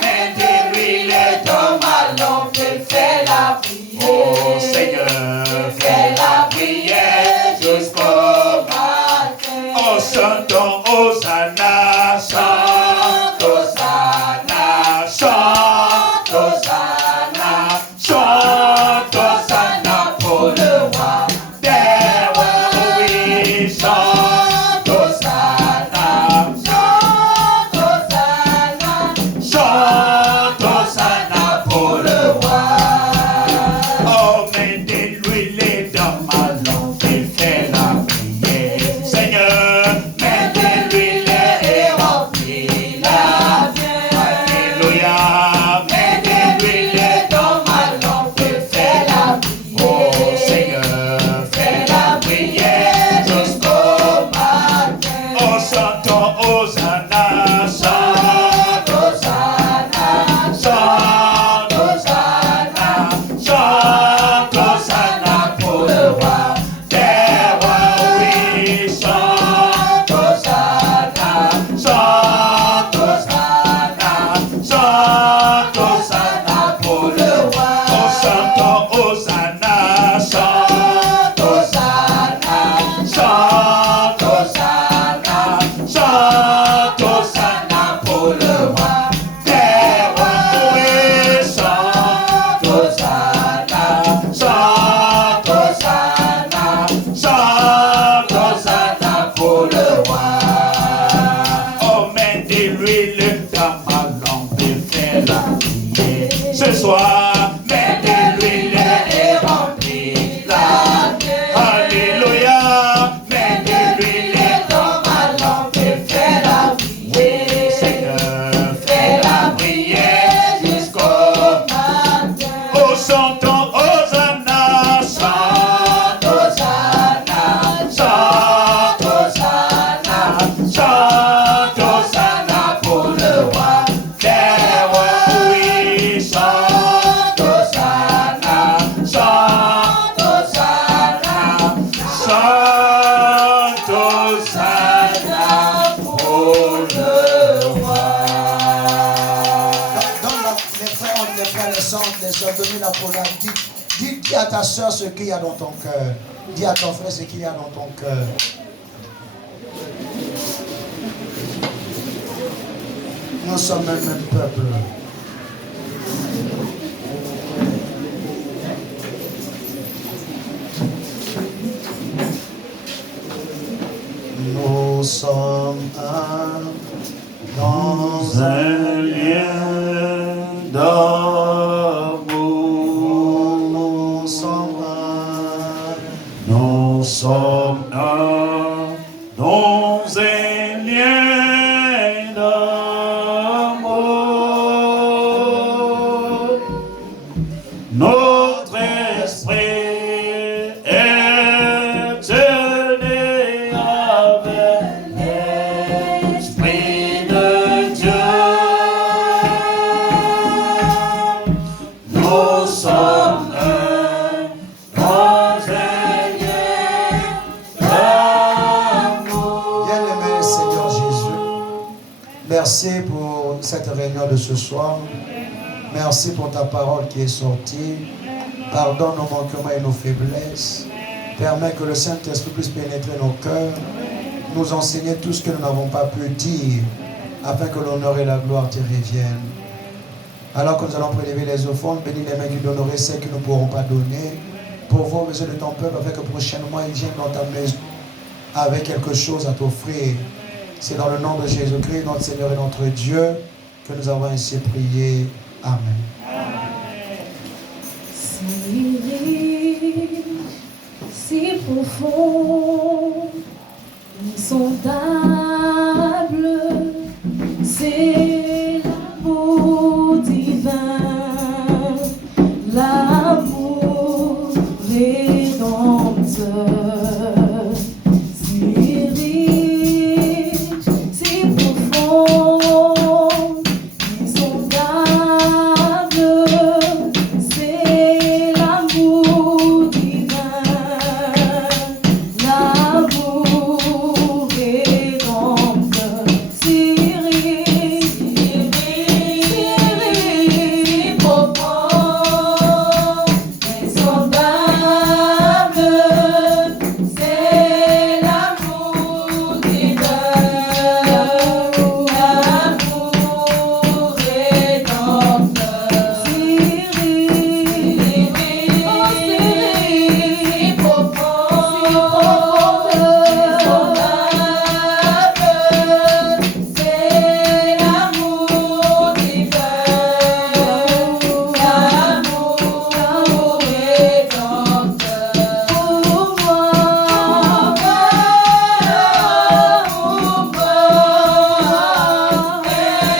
mets de l'huile dans ma lampe, fais la prière. Oh Seigneur, fais la prière jusqu'au matin. Oh chantons Hosanna, chante Hosanna, chante Hosanna, chante Hosanna pour le roi des rois. Oui, chante Hosanna, chante Hosanna pour le roi. Oh, mets de l'huile dans ma lampe et fais la prière. Seigneur, mets de l'huile et remplis-la. Alléluia, mets de l'huile dans ma lampe et fais la prière. Oh Seigneur, fais la prière jusqu'au matin. Oh, chantons Hosanna, chante Hosanna, chante Hosanna, chante Hosanna pour le roi des rois. Oui, chante Hosanna, chante Hosanna, chante Hosanna pour le roi. Oh, chantons Hosanna, chante Hosanna, chante Hosanna, chante Hosanna pour le roi des rois. Oui, chante Hosanna, chante Hosanna, chante Hosanna pour le roi. Oh, mets de l'huile dans ma lampe et fais la prière. Ce soir, mets de l'huile et remplis-la. Alléluia, mets de l'huile dans ma lampe et fais la prière. Oui, Seigneur, fais la prière jusqu'au matin. Oh, chantons Hosanna, chante Hosanna, chante Hosanna, chante Hosanna pour le roi des rois. Oui, chante Hosanna, chante Hosanna, chante Hosanna pour le roi. Les frères, les sœurs, donnez la parole. Dis à ta soeur ce qu'il y a dans ton cœur. Dis à ton frère ce qu'il y a dans ton cœur. Nous sommes le même peuple. Nous sommes un dans Un lien d'amour, nous sommes un. nous sommes un dans un lien d'amour. Notre esprit est unis avec l'esprit de Dieu. Nous sommes un dans un lien d'amour. Bien-aimé Seigneur Jésus, merci pour cette réunion de ce soir. Merci pour ta parole qui est sortie. Pardonne nos manquements et nos faiblesses. Permets que le Saint-Esprit puisse pénétrer nos cœurs, nous enseigner tout ce que nous n'avons pas pu dire, afin que l'honneur et la gloire te reviennent. Alors que nous allons prélever les offrandes, bénis les mains qui donneraient celles que nous ne pourrons pas donner. Pour voir besoin de ton peuple, afin que prochainement ils viennent dans ta maison avec quelque chose à t'offrir. C'est dans le nom de Jésus-Christ, notre Seigneur et notre Dieu, que nous avons ainsi prié. Amen. Si profond Insondable, c'est l'amour divin, l'amour rédempteur, si riche, si profond, insondable, c'est l'amour divin, l'amour rédempteur, si riche, profond, insondable, c'est l'amour divin, l'amour rédempteur, si riche, profond, insondable, c'est l'amour divin, l'amour rédempteur, pour moi,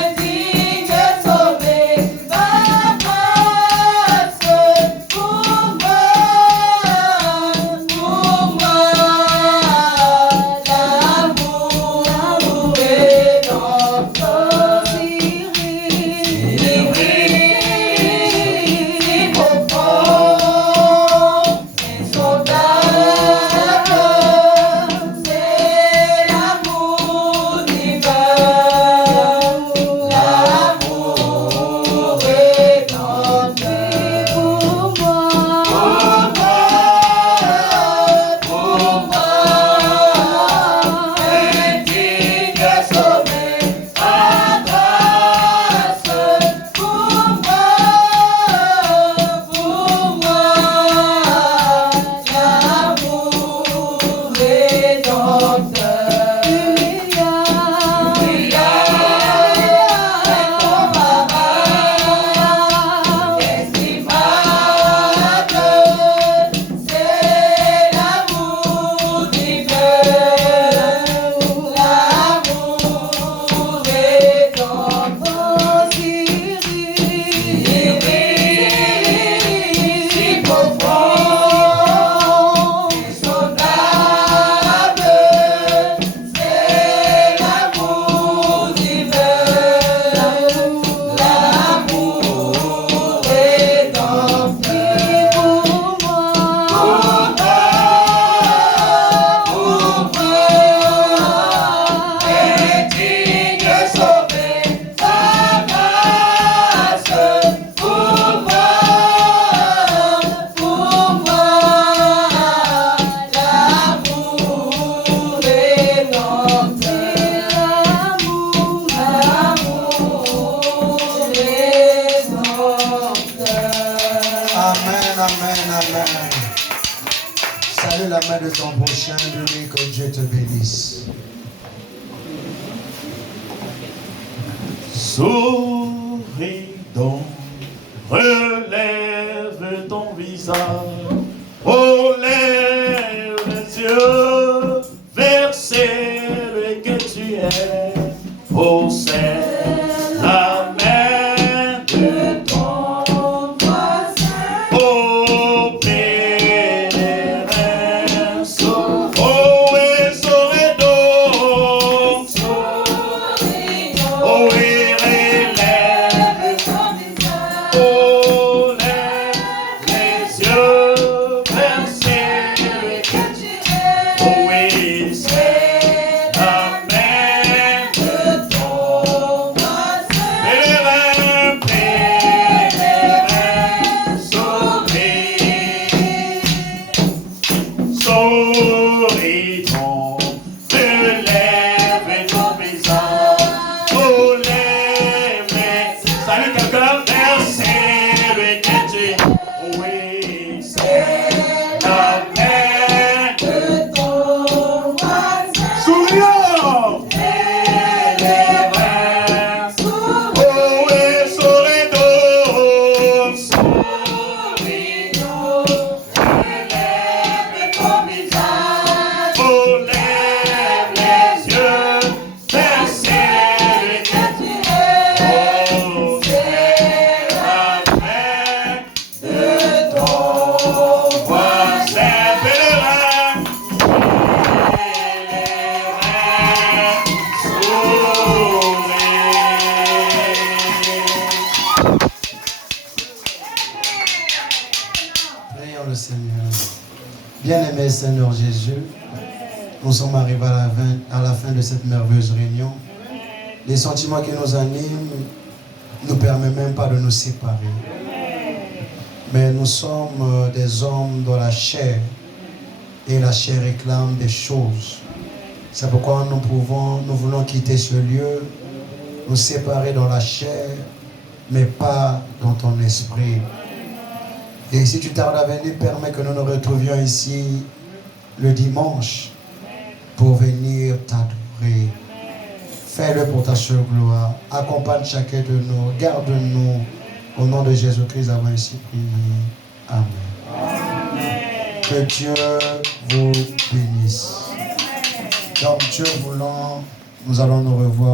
indigne sauvé par grâce, pour moi, l'amour rédempteur, si riche, profond, insondable, c'est l'amour divin, l'amour rédempteur, pour moi, indigne sauvé par grâce, pour moi, l'amour rédempteur, inestimable, c'est l'amour divin, l'amour rédempteur, si riche, si profond, insondable, c'est l'amour divin, l'amour rédempteur, pour moi, indigne sauvé par grâce, pour moi, l'amour rédempteur, l'amour rédempteur. Amen, amen, amen. Salut la main de ton prochain, dis-lui que Dieu te bénisse. Souris donc, relève ton visage, relève les yeux vers celle que tu es, oh c'est la main de ton voisin, oh pèlerin, oh et saurais donc, oh et relève, oh lève les yeux vers celle que tu es, oh oui c'est la main de ton Bien-aimé Seigneur Jésus, nous sommes arrivés à la fin de cette merveilleuse réunion. Les sentiments qui nous animent ne nous permettent même pas de nous séparer. Mais nous sommes des hommes dans la chair et la chair réclame des choses. C'est pourquoi nous voulons quitter ce lieu, nous séparer dans la chair, mais pas dans ton esprit. Et si tu tardes à venir, permets que nous nous retrouvions ici le dimanche pour venir t'adorer. Fais-le pour ta seule gloire. Accompagne chacun de nous. Garde-nous. Au nom de Jésus-Christ, avons ainsi prié. Amen. Que Dieu vous bénisse. Donc, Dieu voulant, nous allons nous revoir.